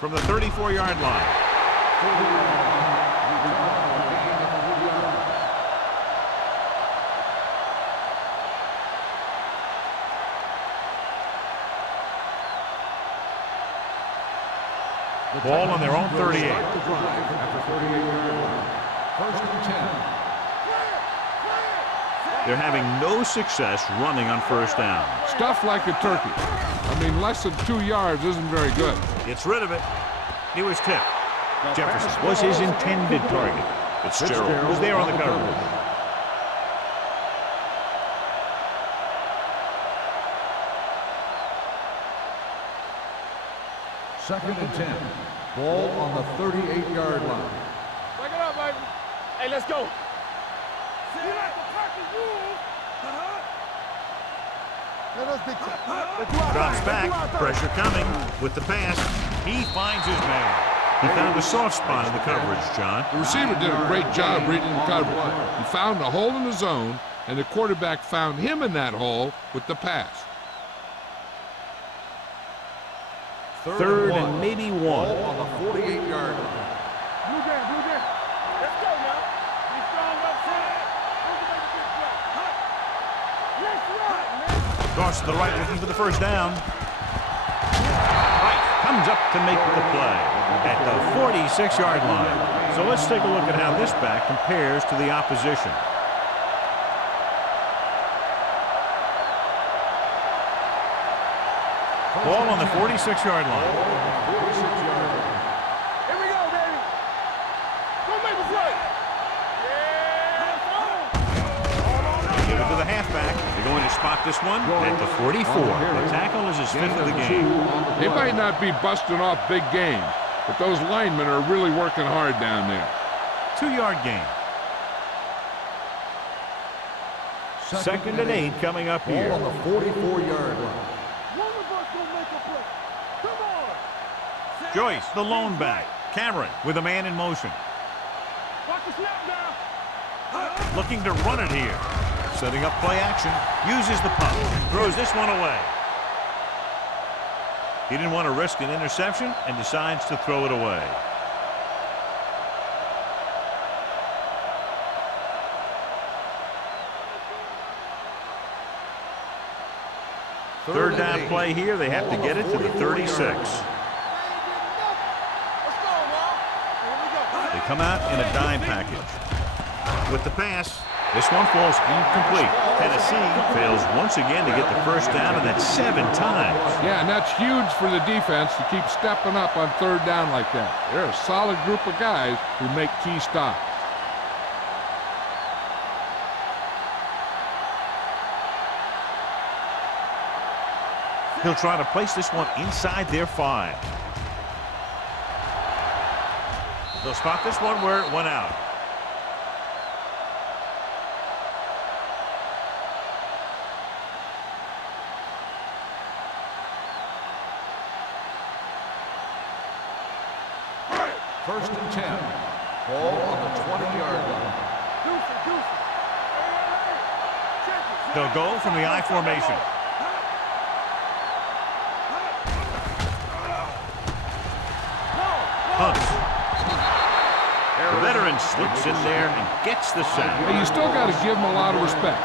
From the 34-yard line. Ball on their own 38. At the 38-yard line. First and 10. They're having no success running on first down. Stuff like a turkey. I mean, less than 2 yards isn't very good. Gets rid of it. He was tipped. Jefferson was his intended target. Fitzgerald was there on the coverage. Second and 10. Ball on the 38-yard line. Break it up, baby. Hey, let's go. You like the practice rules? Let us dictate. Drops back. Pressure coming with the pass. He finds his man. He found a soft spot in the coverage, John. The receiver did a great job reading the coverage. He found a hole in the zone, and the quarterback found him in that hole with the pass. Third and maybe 1. Ball on the 48-yard line. Blue game, blue game. Let's go now. Be strong up front. Let's run, man. Toss to the right, looking for the first down. Right comes up to make the play at the 46-yard line. So let's take a look at how this back compares to the opposition. Ball on the 46-yard line. Here we go, baby. Go make a play. Give it to the halfback. They're going to spot this one at the 44. The tackle is his 5th of the game. They might not be busting off big games, but those linemen are really working hard down there. 2-yard gain. 2nd and 8 coming up here. On the 44-yard line. One of us gonna make a play. Come on. Joyce, the lone back. Cameron with a man in motion. Watch the snap now. Looking to run it here. Setting up play action. Uses the pump. Throws this one away. He didn't want to risk an interception and decides to throw it away. Third down play here. They have to get it to the 36. They come out in a dime package. With the pass, this one falls incomplete. Tennessee fails once again to get the first down, and that's 7 times. Yeah, and that's huge for the defense to keep stepping up on third down like that. They're a solid group of guys who make key stops. He'll try to place this one inside their 5. They'll spot this one where it went out. First and 10. Ball on the 20-yard line. They'll go from the I formation. Hunts. The veteran slips in there and gets the sack. Hey, you still got to give him a lot of respect.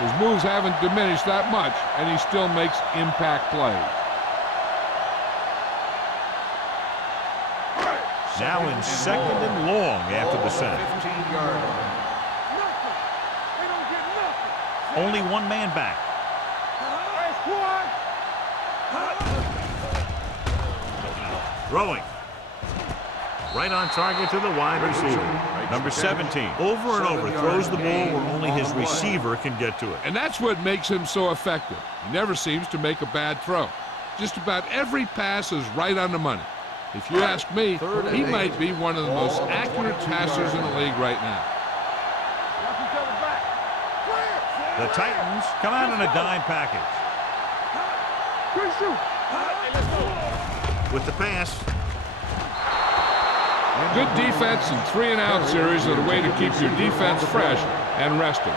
His moves haven't diminished that much, and he still makes impact plays. Now in 2nd and long after the sack. 15-yard line. Only one man back. Throwing. Right on target to the wide receiver. Number 17. Over and over throws the ball where only his receiver can get to it. And that's what makes him so effective. He never seems to make a bad throw. Just about every pass is right on the money. If you ask me, he might be one of the most accurate passers in the league right now. The Titans come out in a dime package. With the pass. Good defense and 3-and-out series are the way to keep your defense fresh and rested.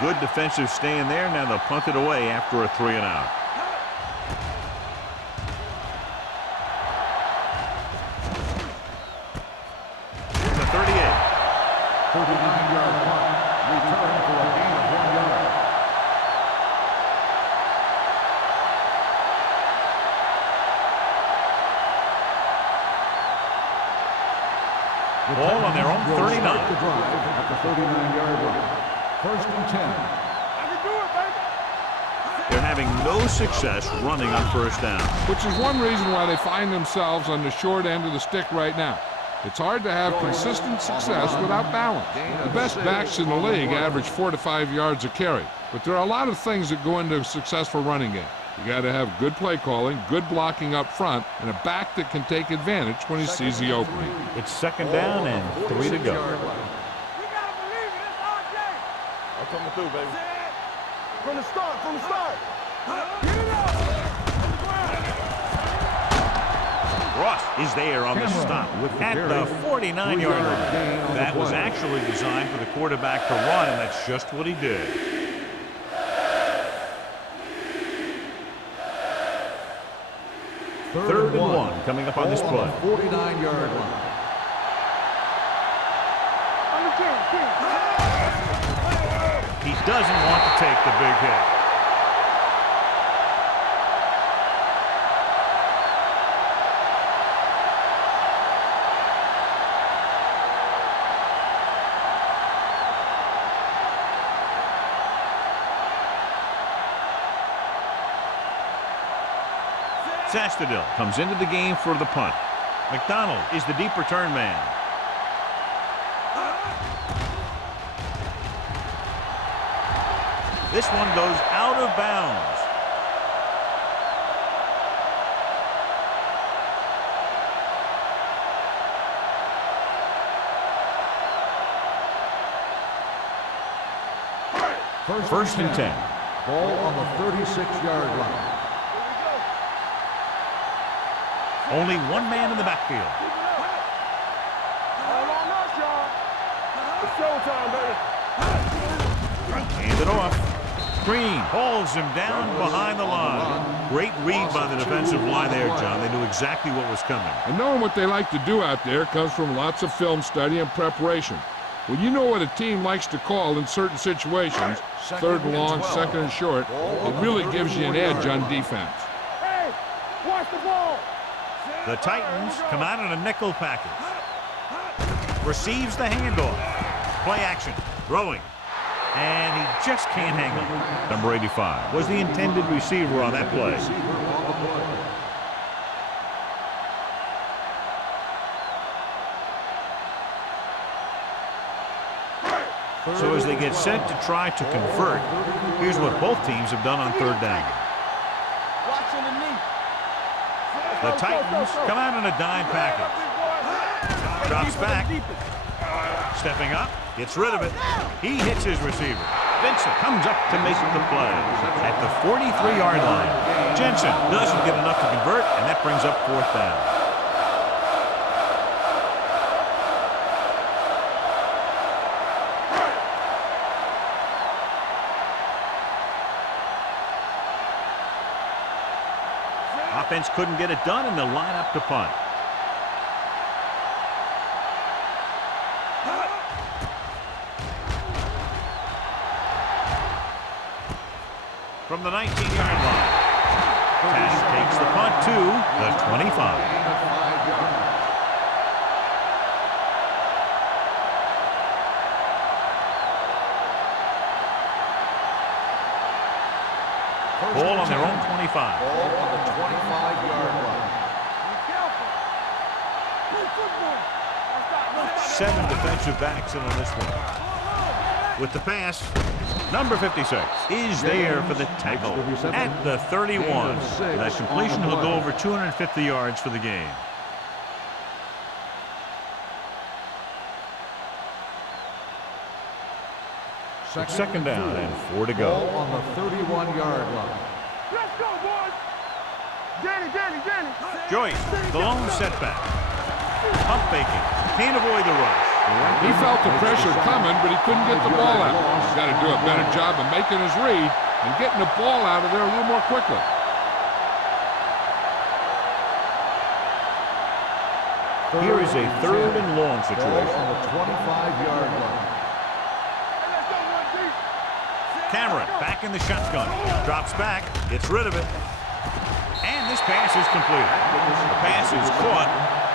Good defensive stand there. Now they'll punt it away after a 3-and-out. The 38. 39-yard punt. Return for a gain of 1 yard. Ball on their own 39. At the 39-yard line. First and 10. They're having no success running on first down. Which is one reason why they find themselves on the short end of the stick right now. It's hard to have consistent success without balance. The best backs in the league average 4 to 5 yards a carry, but there are a lot of things that go into a successful running game. You got to have good play calling, good blocking up front, and a back that can take advantage when he sees the opening. It's 2nd down and 3 to go. Coming through, baby. From the start, from the start. Get it up. Ross is there on the stop at the 49-yard line. That was actually designed for the quarterback to run, and that's just what he did. Third and 1 coming up on this play. 49-yard line. He doesn't want to take the big hit. Sastadil comes into the game for the punt. McDonald is the deep return man. This one goes out of bounds. First and 10. Ball on the 36-yard line. Only one man in the backfield. All on us, y'all. It's showtime, baby. Hand it off. Green hauls him down behind the line. Great read by the defensive line there, John. They knew exactly what was coming. And knowing what they like to do out there comes from lots of film study and preparation. When you know what a team likes to call in certain situations, third and long, second and short, it really gives you an edge on defense. Hey, watch the ball. The Titans come out in a nickel package. Receives the handoff. Play action. Throwing. And he just can't hang on. Number 85 was the intended receiver on that play. So as they get set to try to convert, here's what both teams have done on third down. Watch underneath. The Titans come out in a dime package. Drops back. Stepping up. Gets rid of it. He hits his receiver. Vincent comes up to make the play at the 43-yard line. Jensen doesn't get enough to convert, and that brings up fourth down. Offense couldn't get it done, and they'll line up to punt. From the 19-yard line, Tass takes the punt to the 25. Ball on their own 25. Ball on the 25-yard line. 7 defensive backs in on this one. With the pass, number 56 is there for the tackle at the 31. That completion will go over 250 yards for the game. Second down and 4 to go. Ball on the 31-yard line. Let's go, boys. Danny. Joyce, the lone setback. Pump faking. Can't avoid the rush. he felt the pressure coming, but he couldn't get the ball out. He's got to do a better job of making his read and getting the ball out of there a little more quickly. Here is a third and long Ball situation. on the 25-yard line. Cameron back in the shotgun. Drops back. Gets rid of it. And this pass is completed. The pass is caught,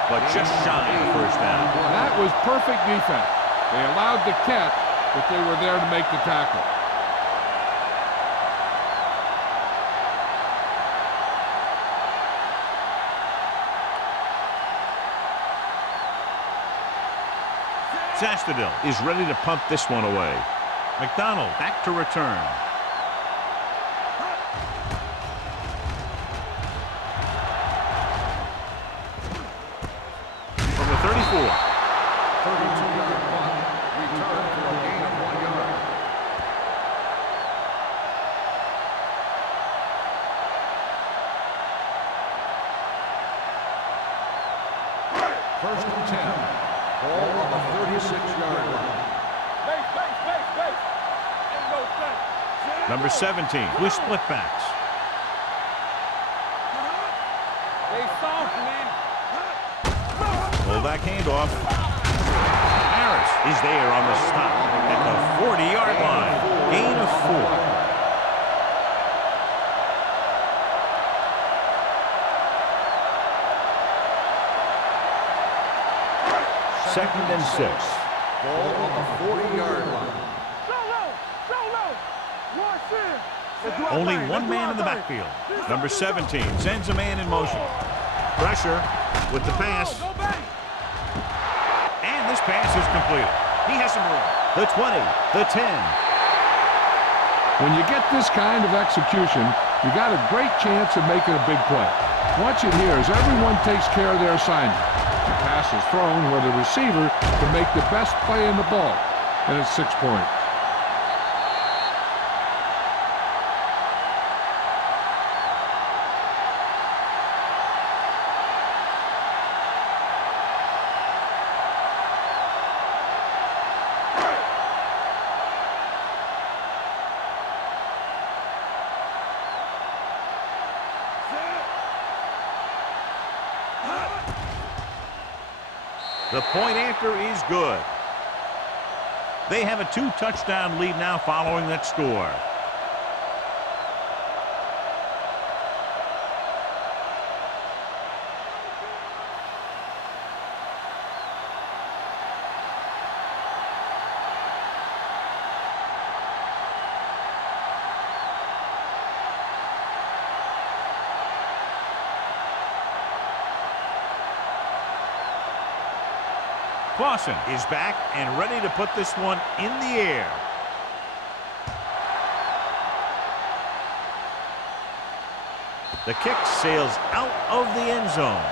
but just shy of the first down. That was perfect defense. They allowed the catch, but they were there to make the tackle. Sastadil is ready to punt this one away. McDonald back to return. From the 34. 32-yard punt. Return for a gain of 1 yard. First and 10. Ball on the 36-yard line. Number 17 with split backs. Pull back handoff. Harris is there on the stop at the 40-yard line. Gain of 4. Second and 6. Ball on the 40-yard line. Only one man in the backfield. Number 17 sends a man in motion. Pressure with the pass. And this pass is completed. He has some room. The 20, the 10. When you get this kind of execution, you got a great chance of making a big play. Watch it here as everyone takes care of their assignment. The pass is thrown where the receiver can make the best play in the ball, and it's 6 points. The point after is good. They have a 2-touchdown lead now following that score. Clausen is back and ready to put this one in the air. The kick sails out of the end zone.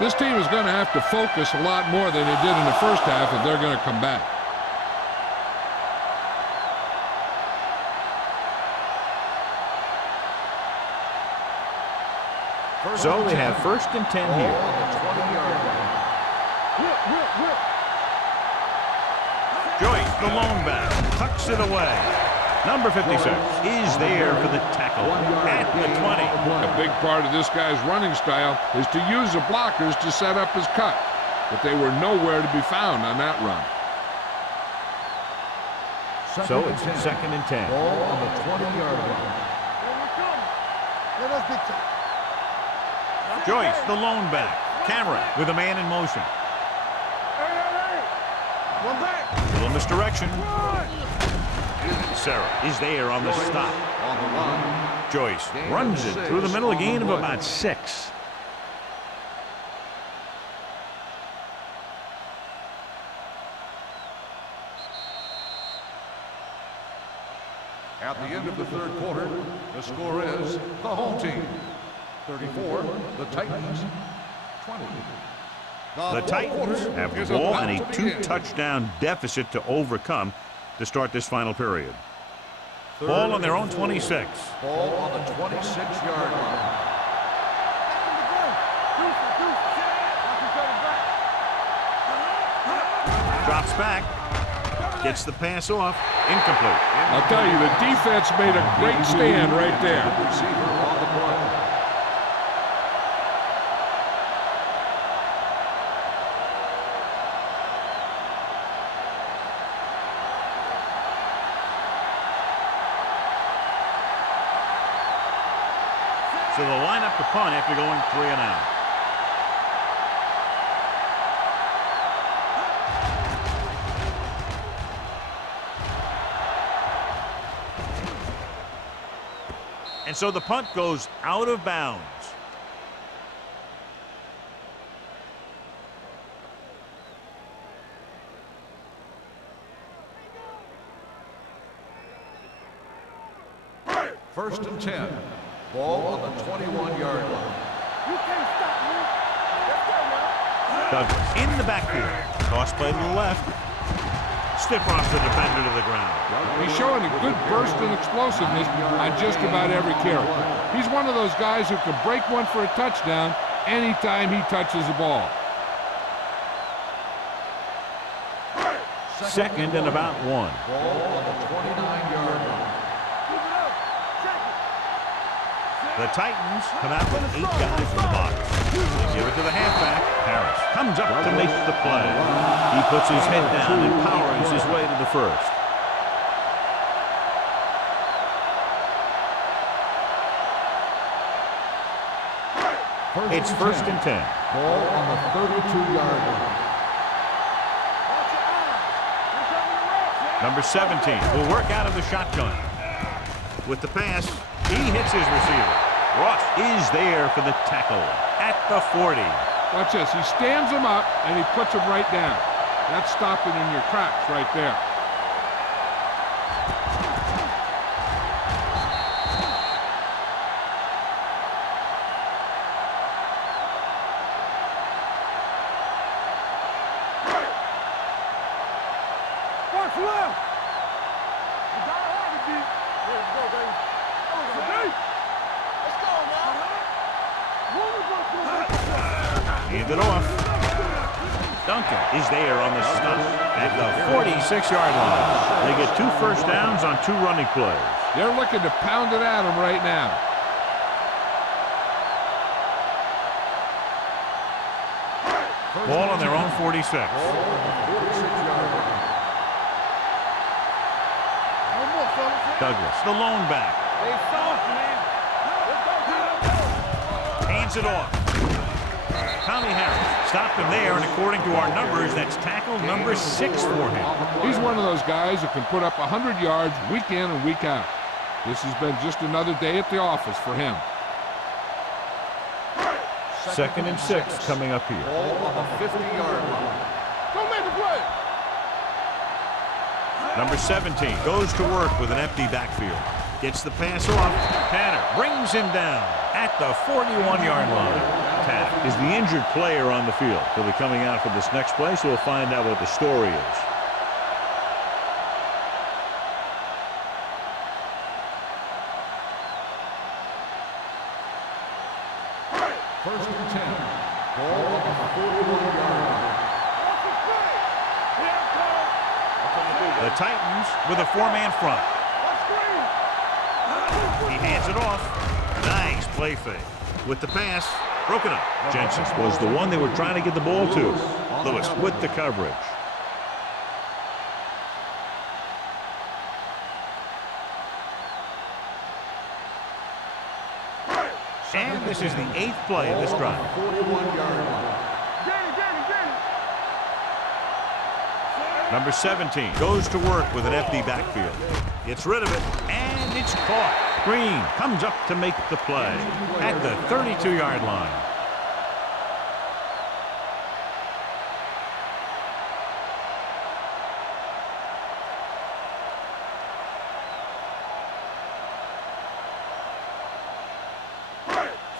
This team is going to have to focus a lot more than they did in the first half if they're going to come back. So they have 1st and 10 here. Joyce, the lone back, tucks it away. Number 56 is there for the tackle at the 20. A big part of this guy's running style is to use the blockers to set up his cut, but they were nowhere to be found on that run. So it's 2nd and 10. Ball on the 20-yard line. Joyce, the lone back. Camera with a man in motion. One back. Little misdirection. Sarah is there on the stop. On the run. Joyce runs it through the middle, a gain of about 6. At the end of the third quarter, the score is the home team 34, the Titans 20. The Titans have the ball and a 2-touchdown deficit to overcome to start this final period. Ball on their own 26. Ball on the 26-yard line. Drops back. Gets the pass off. Incomplete. I'll tell you, the defense made a great stand right there. Receiver on the play. So they'll line up to punt after going 3 and out. And so the punt goes out of bounds. First and 10. Ball on the 21-yard line. You can't stop me. Let's go now. Douglas in the backfield. Toss play to the left. Stiff rocks the defender to the ground. He's showing a good burst and explosiveness on just about every carry. He's one of those guys who can break one for a touchdown anytime he touches the ball. Second and about 1. Ball on the 29-yard line. Keep it up. Check it. The Titans come out with 8 guys in the box. They give it to the halfback. Harris comes up to make the play. He puts his head down and powers his way to the first. It's 1st and 10. Ball on the 32-yard line. Number 17 will work out of the shotgun. With the pass, he hits his receiver. Ross is there for the tackle at the 40. Watch this. He stands him up, and he puts him right down. That's stopping in your tracks right there. Hand it off. Duncan is there on the stop at the 46-yard line. They get 2 first downs on 2 running plays. They're looking to pound it at him right now. Ball on their own 46. Douglas, the lone back. Hands it off. Tommy Harris stopped him there, and according to our numbers, that's tackle number 6 for him. He's one of those guys that can put up 100 yards week in and week out. This has been just another day at the office for him. 2nd and 6 coming up here. Ball on the 50-yard line. Don't make the play. Number 17 goes to work with an empty backfield. Gets the pass off. Tanner brings him down at the 41-yard line. Tanner is the injured player on the field. He'll be coming out for this next play, so we'll find out what the story is. First and 10. Ball on the 41-yard line. The Titans with a 4-man front. He hands it off. Nice play fake. With the pass, broken up. Jensen was the one they were trying to get the ball to. Lewis with the coverage. And this is the 8th play of this drive. 41-yard line. Number 17 goes to work with an empty backfield. Gets rid of it, and it's caught. Green comes up to make the play at the 32-yard line.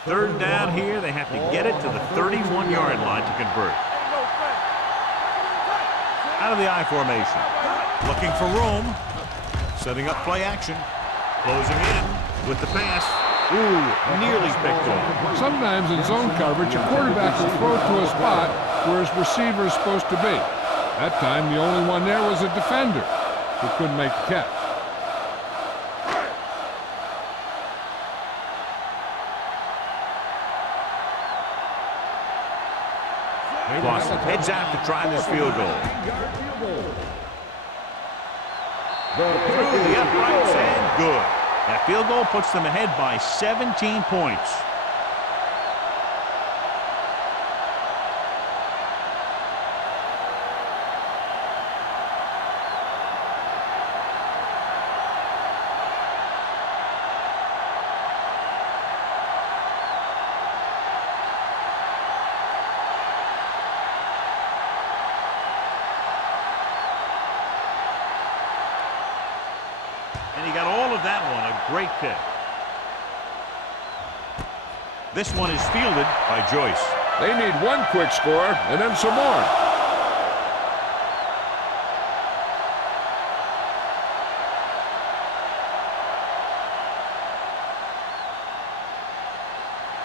Third down here, they have to get it to the 31-yard line to convert. Out of the I formation. Looking for room. Setting up play action. Closing in with the pass. Ooh, nearly picked off. Sometimes in zone coverage, a quarterback will throw to a spot where his receiver is supposed to be. That time, the only one there was a defender who couldn't make the catch. Boston heads out to try this field goal. Through the uprights and good. That field goal puts them ahead by 17 points. And he got all of that one, a great pick. This one is fielded by Joyce. They need one quick score and then some more.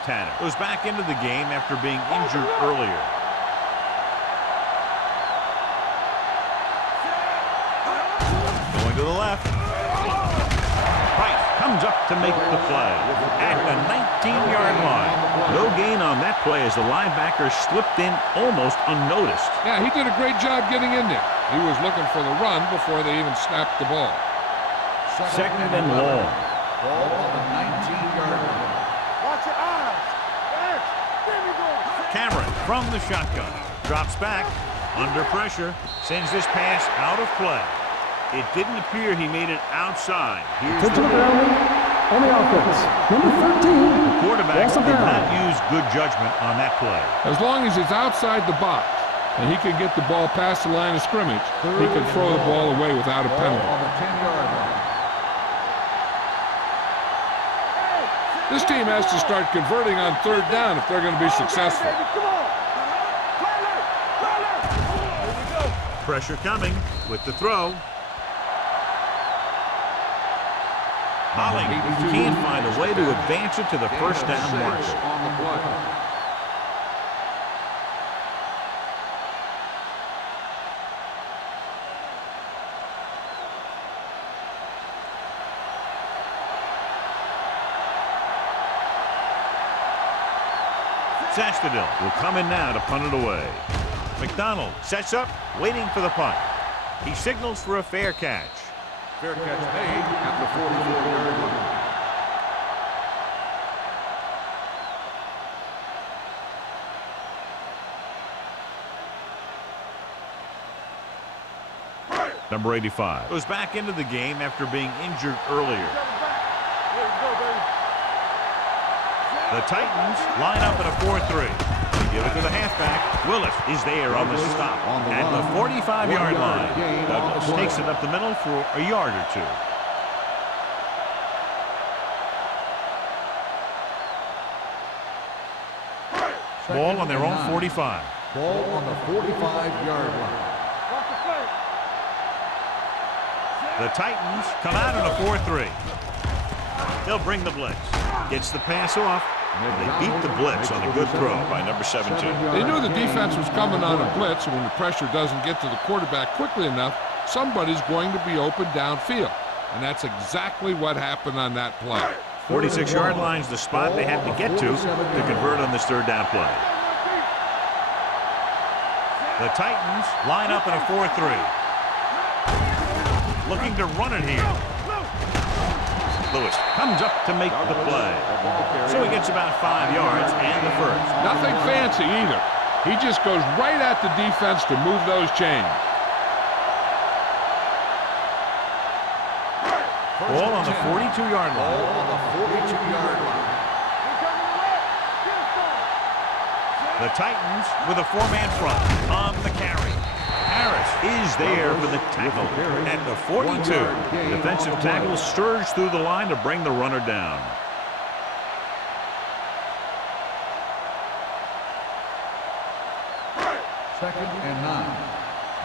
Tanner goes back into the game after being injured earlier. Going to the left. Right comes up to make the play at the 19-yard line. No gain on that play as the linebacker slipped in almost unnoticed. Yeah, he did a great job getting in there. He was looking for the run before they even snapped the ball. Second and long. Ball on the 19-yard line. Watch your eyes. Yes. There we go. Cameron from the shotgun. Drops back. Under pressure. Sends this pass out of play. It didn't appear he made it outside. Here's Take to the ground on the offense. Number 13. the quarterback Loss of did down. not use good judgment on that play. As long as it's outside the box and he can get the ball past the line of scrimmage, he can throw the ball away without a Ball penalty. on the 10-yard line. This team has to start converting on third down if they're going to be successful. Baby, come on. Tyler. There we go. Pressure coming with the throw. Holling can't find a way to advance it to the first down marker. On the play. Sastadil will come in now to punt it away. McDonald sets up, waiting for the punt. He signals for a fair catch. Fair catch made at the 44-yard line. Number 85 goes back into the game after being injured earlier. There we go, baby. The Titans line up in a 4-3. They give it to the halfback. Willis is there on the stop at the 45-yard line. Douglas takes it up the middle for a yard or two. Ball on their own 45. Ball on the 45-yard line. Watch the play. The Titans come out in a 4-3. They'll bring the blitz. Gets the pass off. And they beat the blitz on a good throw by number 17. They knew the defense was coming on a blitz, and when the pressure doesn't get to the quarterback quickly enough, somebody's going to be open downfield. And that's exactly what happened on that play. 46-yard line's the spot they have to get to convert on this third down play. The Titans line up in a 4-3. Looking to run it here. Lewis comes up to make the play. So he gets about 5 yards and the first. Nothing fancy either. He just goes right at the defense to move those chains. Ball on the 42-yard Ball line. on the 42-yard line. The Titans with a 4-man front on the carry. Harris is there for the tackle at the 42. The defensive tackle surged through the line to bring the runner down. Second and 9.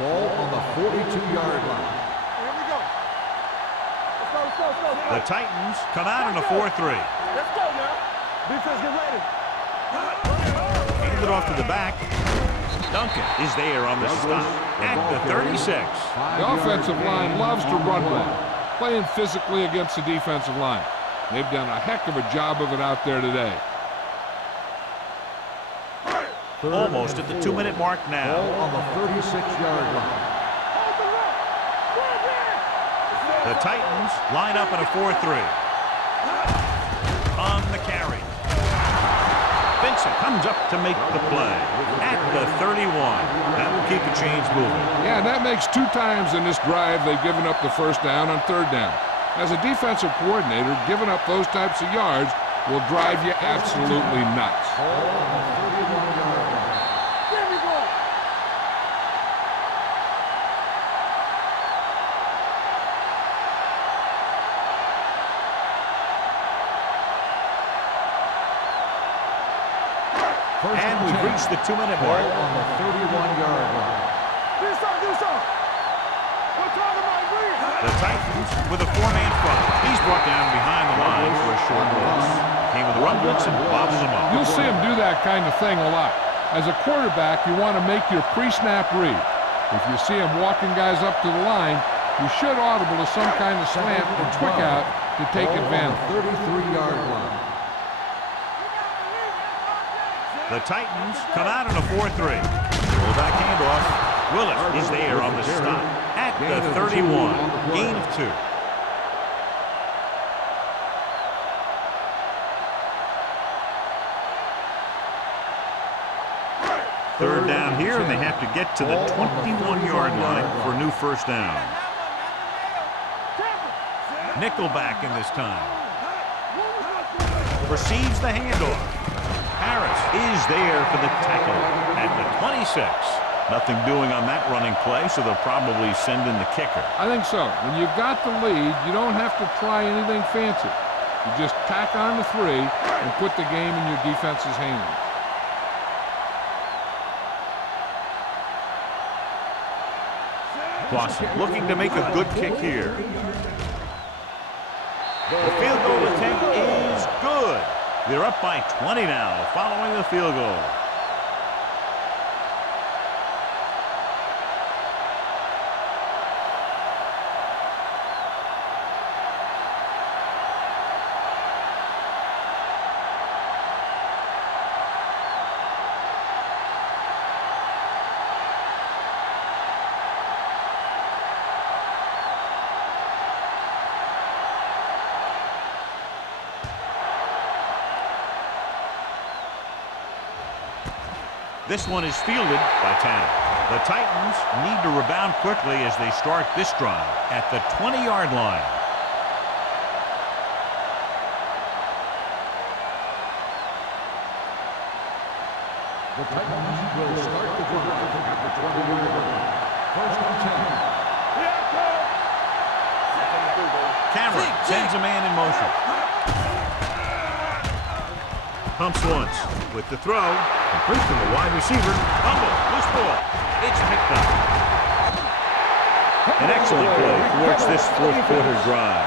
Ball on the 42-yard line. Here we go. Let's go. The Titans come out in a 4-3. Let's go now. Defense, get ready. Hand it off to the back. Duncan is there on the stop at the 36. The offensive line loves to run well, playing physically against the defensive line. They've done a heck of a job of it out there today. Almost at the 2-minute mark now. Ball on the 36-yard line. The Titans line up in a 4-3. On the carry. Vincent comes up to make the play at the 31. That will keep the chains moving. Yeah, and that makes 2 times in this drive they've given up the first down on third down. As a defensive coordinator, giving up those types of yards will drive you absolutely nuts. Ball on the 31-yard line. There we go. And we've reached the 2-minute Ball mark. on the 31-yard line. Do something. We're talking about green. The Titans with a 4-man front. He's brought down behind the line for a short blitz. Came with a run blitz and bobbles him up. You'll see him do that kind of thing a lot. As a quarterback, you want to make your pre-snap read. If you see him walking guys up to the line, you should audible to some kind of slant or quick out to take advantage. 33-yard line. The Titans come out in a 4-3. Fullback handoff. Willis is there on the stop at the 31. Gain of 2. Third down here, and they have to get to the 21-yard line for a new first down. Nickelback in this time. Receives the handoff. Harris is there for the tackle at the 26. Nothing doing on that running play, so they'll probably send in the kicker. I think so. When you've got the lead, you don't have to try anything fancy. You just tack on the 3 and put the game in your defense's hands. Clausen looking to make a good kick here. The field goal attempt is good. They're up by 20 now following the field goal. This one is fielded by Tanner. The Titans need to rebound quickly as they start this drive at the 20-yard line. The Titans will start the drive at the 20-yard line. First and 10. Cameron sends a man in motion. Pumps once with the throw. Complete to the wide receiver. Fumble. Loose ball. It's picked up. An excellent play towards this fourth quarter drive.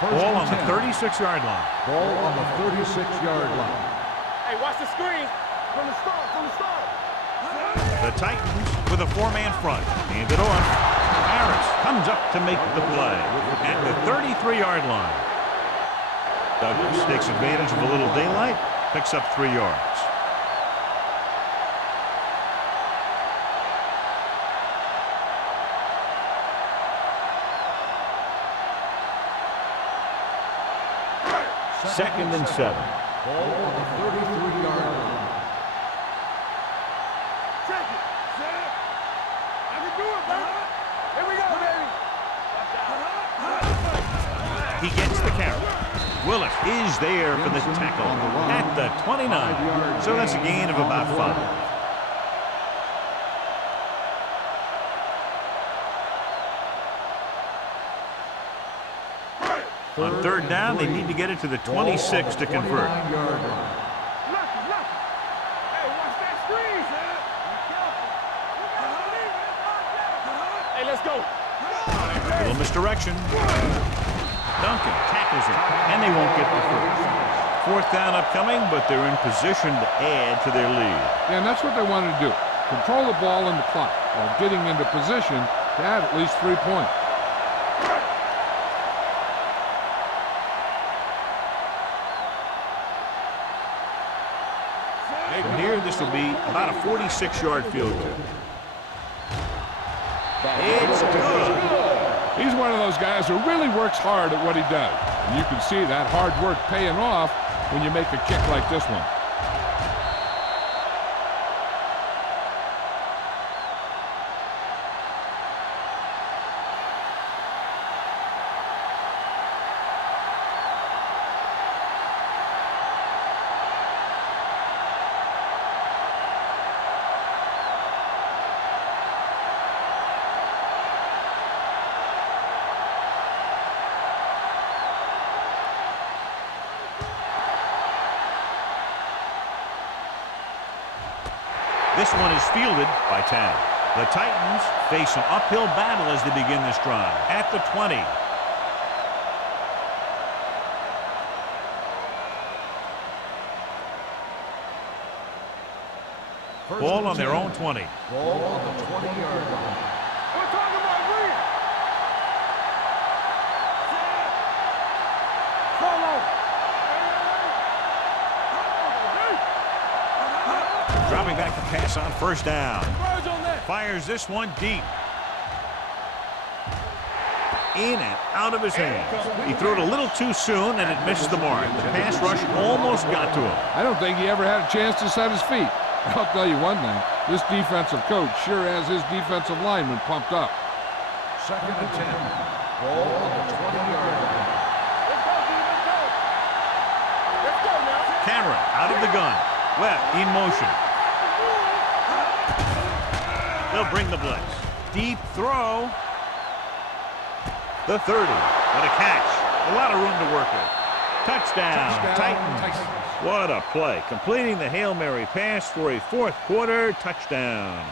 Ball on the 36-yard line. Ball on the 36-yard line. Hey, watch the screen. From the start, The Titans with a 4-man front. Hand it off. Harris comes up to make the play at the 33-yard line. Douglas takes advantage of a little daylight, picks up 3 yards. Second and 7. Ball on the 33-yard line. Check it. I can do it, baby. Here we go, baby. He gets the carry. Willis is there for the tackle at the 29. So that's a gain of about 5. On third down, they need to get it to the 26 to convert. Hey, watch that screen, Hey, let's go. A little misdirection. Duncan tackles him, and they won't get the first. Fourth down upcoming, but they're in position to add to their lead. Yeah, and that's what they wanted to do. Control the ball and the clock while getting into position to add at least 3 points. From here, this will be about a 46-yard field goal. It's good. He's one of those guys who really works hard at what he does. And you can see that hard work paying off when you make a kick like this one. This one is fielded by Tanner. The Titans face an uphill battle as they begin this drive at the 20. Ball on their own 20. Ball on the 20-yard line. We're talking about win. Solo. Dropping back to pass on first down. Fires this one deep. In and out of his hands. He threw it a little too soon, and it missed the mark. The pass rush almost got to him. I don't think he ever had a chance to set his feet. I'll tell you one thing. This defensive coach sure has his defensive lineman pumped up. 2nd and 10. Ball on the 20-yard line. Let's go now. Cameron out of the gun. Webb in motion. They'll bring the blitz. Deep throw. The 30. What a catch. A lot of room to work with. Touchdown, Titans. What a play. Completing the Hail Mary pass for a fourth quarter touchdown.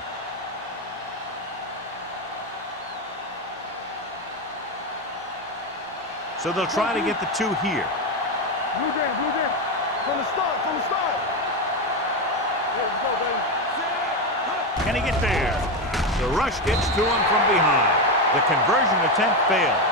So they'll try to get the 2 here. Blue jam, blue jam. From the start, from the start. Let's go, baby. Can he get there? The rush gets to him from behind. The conversion attempt fails.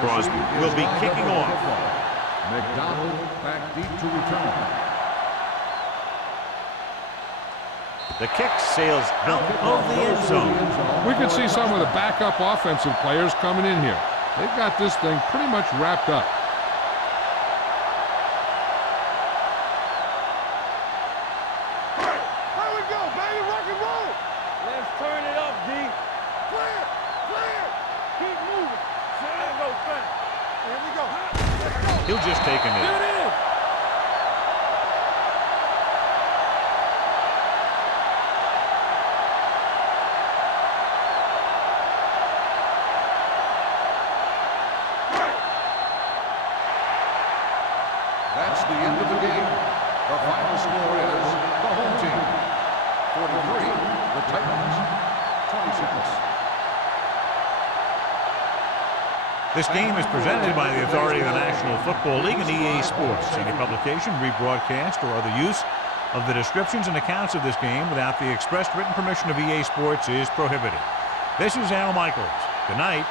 Crosby will be kicking off. McDonald back deep to return. The kick sails out of the end zone. We could see some of the backup offensive players coming in here. They've got this thing pretty much wrapped up. Here we go, baby. Rock and roll. Let's turn it up, D. Clear, clear. Keep moving. Let's go, fast. Here we go. Let's go. He'll just take a knee. Here it is. That's the end of the game. The final score is the home team 43, the Titans 26. This game is presented by the authority of the National Football League and EA Sports. Any publication, rebroadcast, or other use of the descriptions and accounts of this game without the expressed written permission of EA Sports is prohibited. This is Al Michaels. Good night.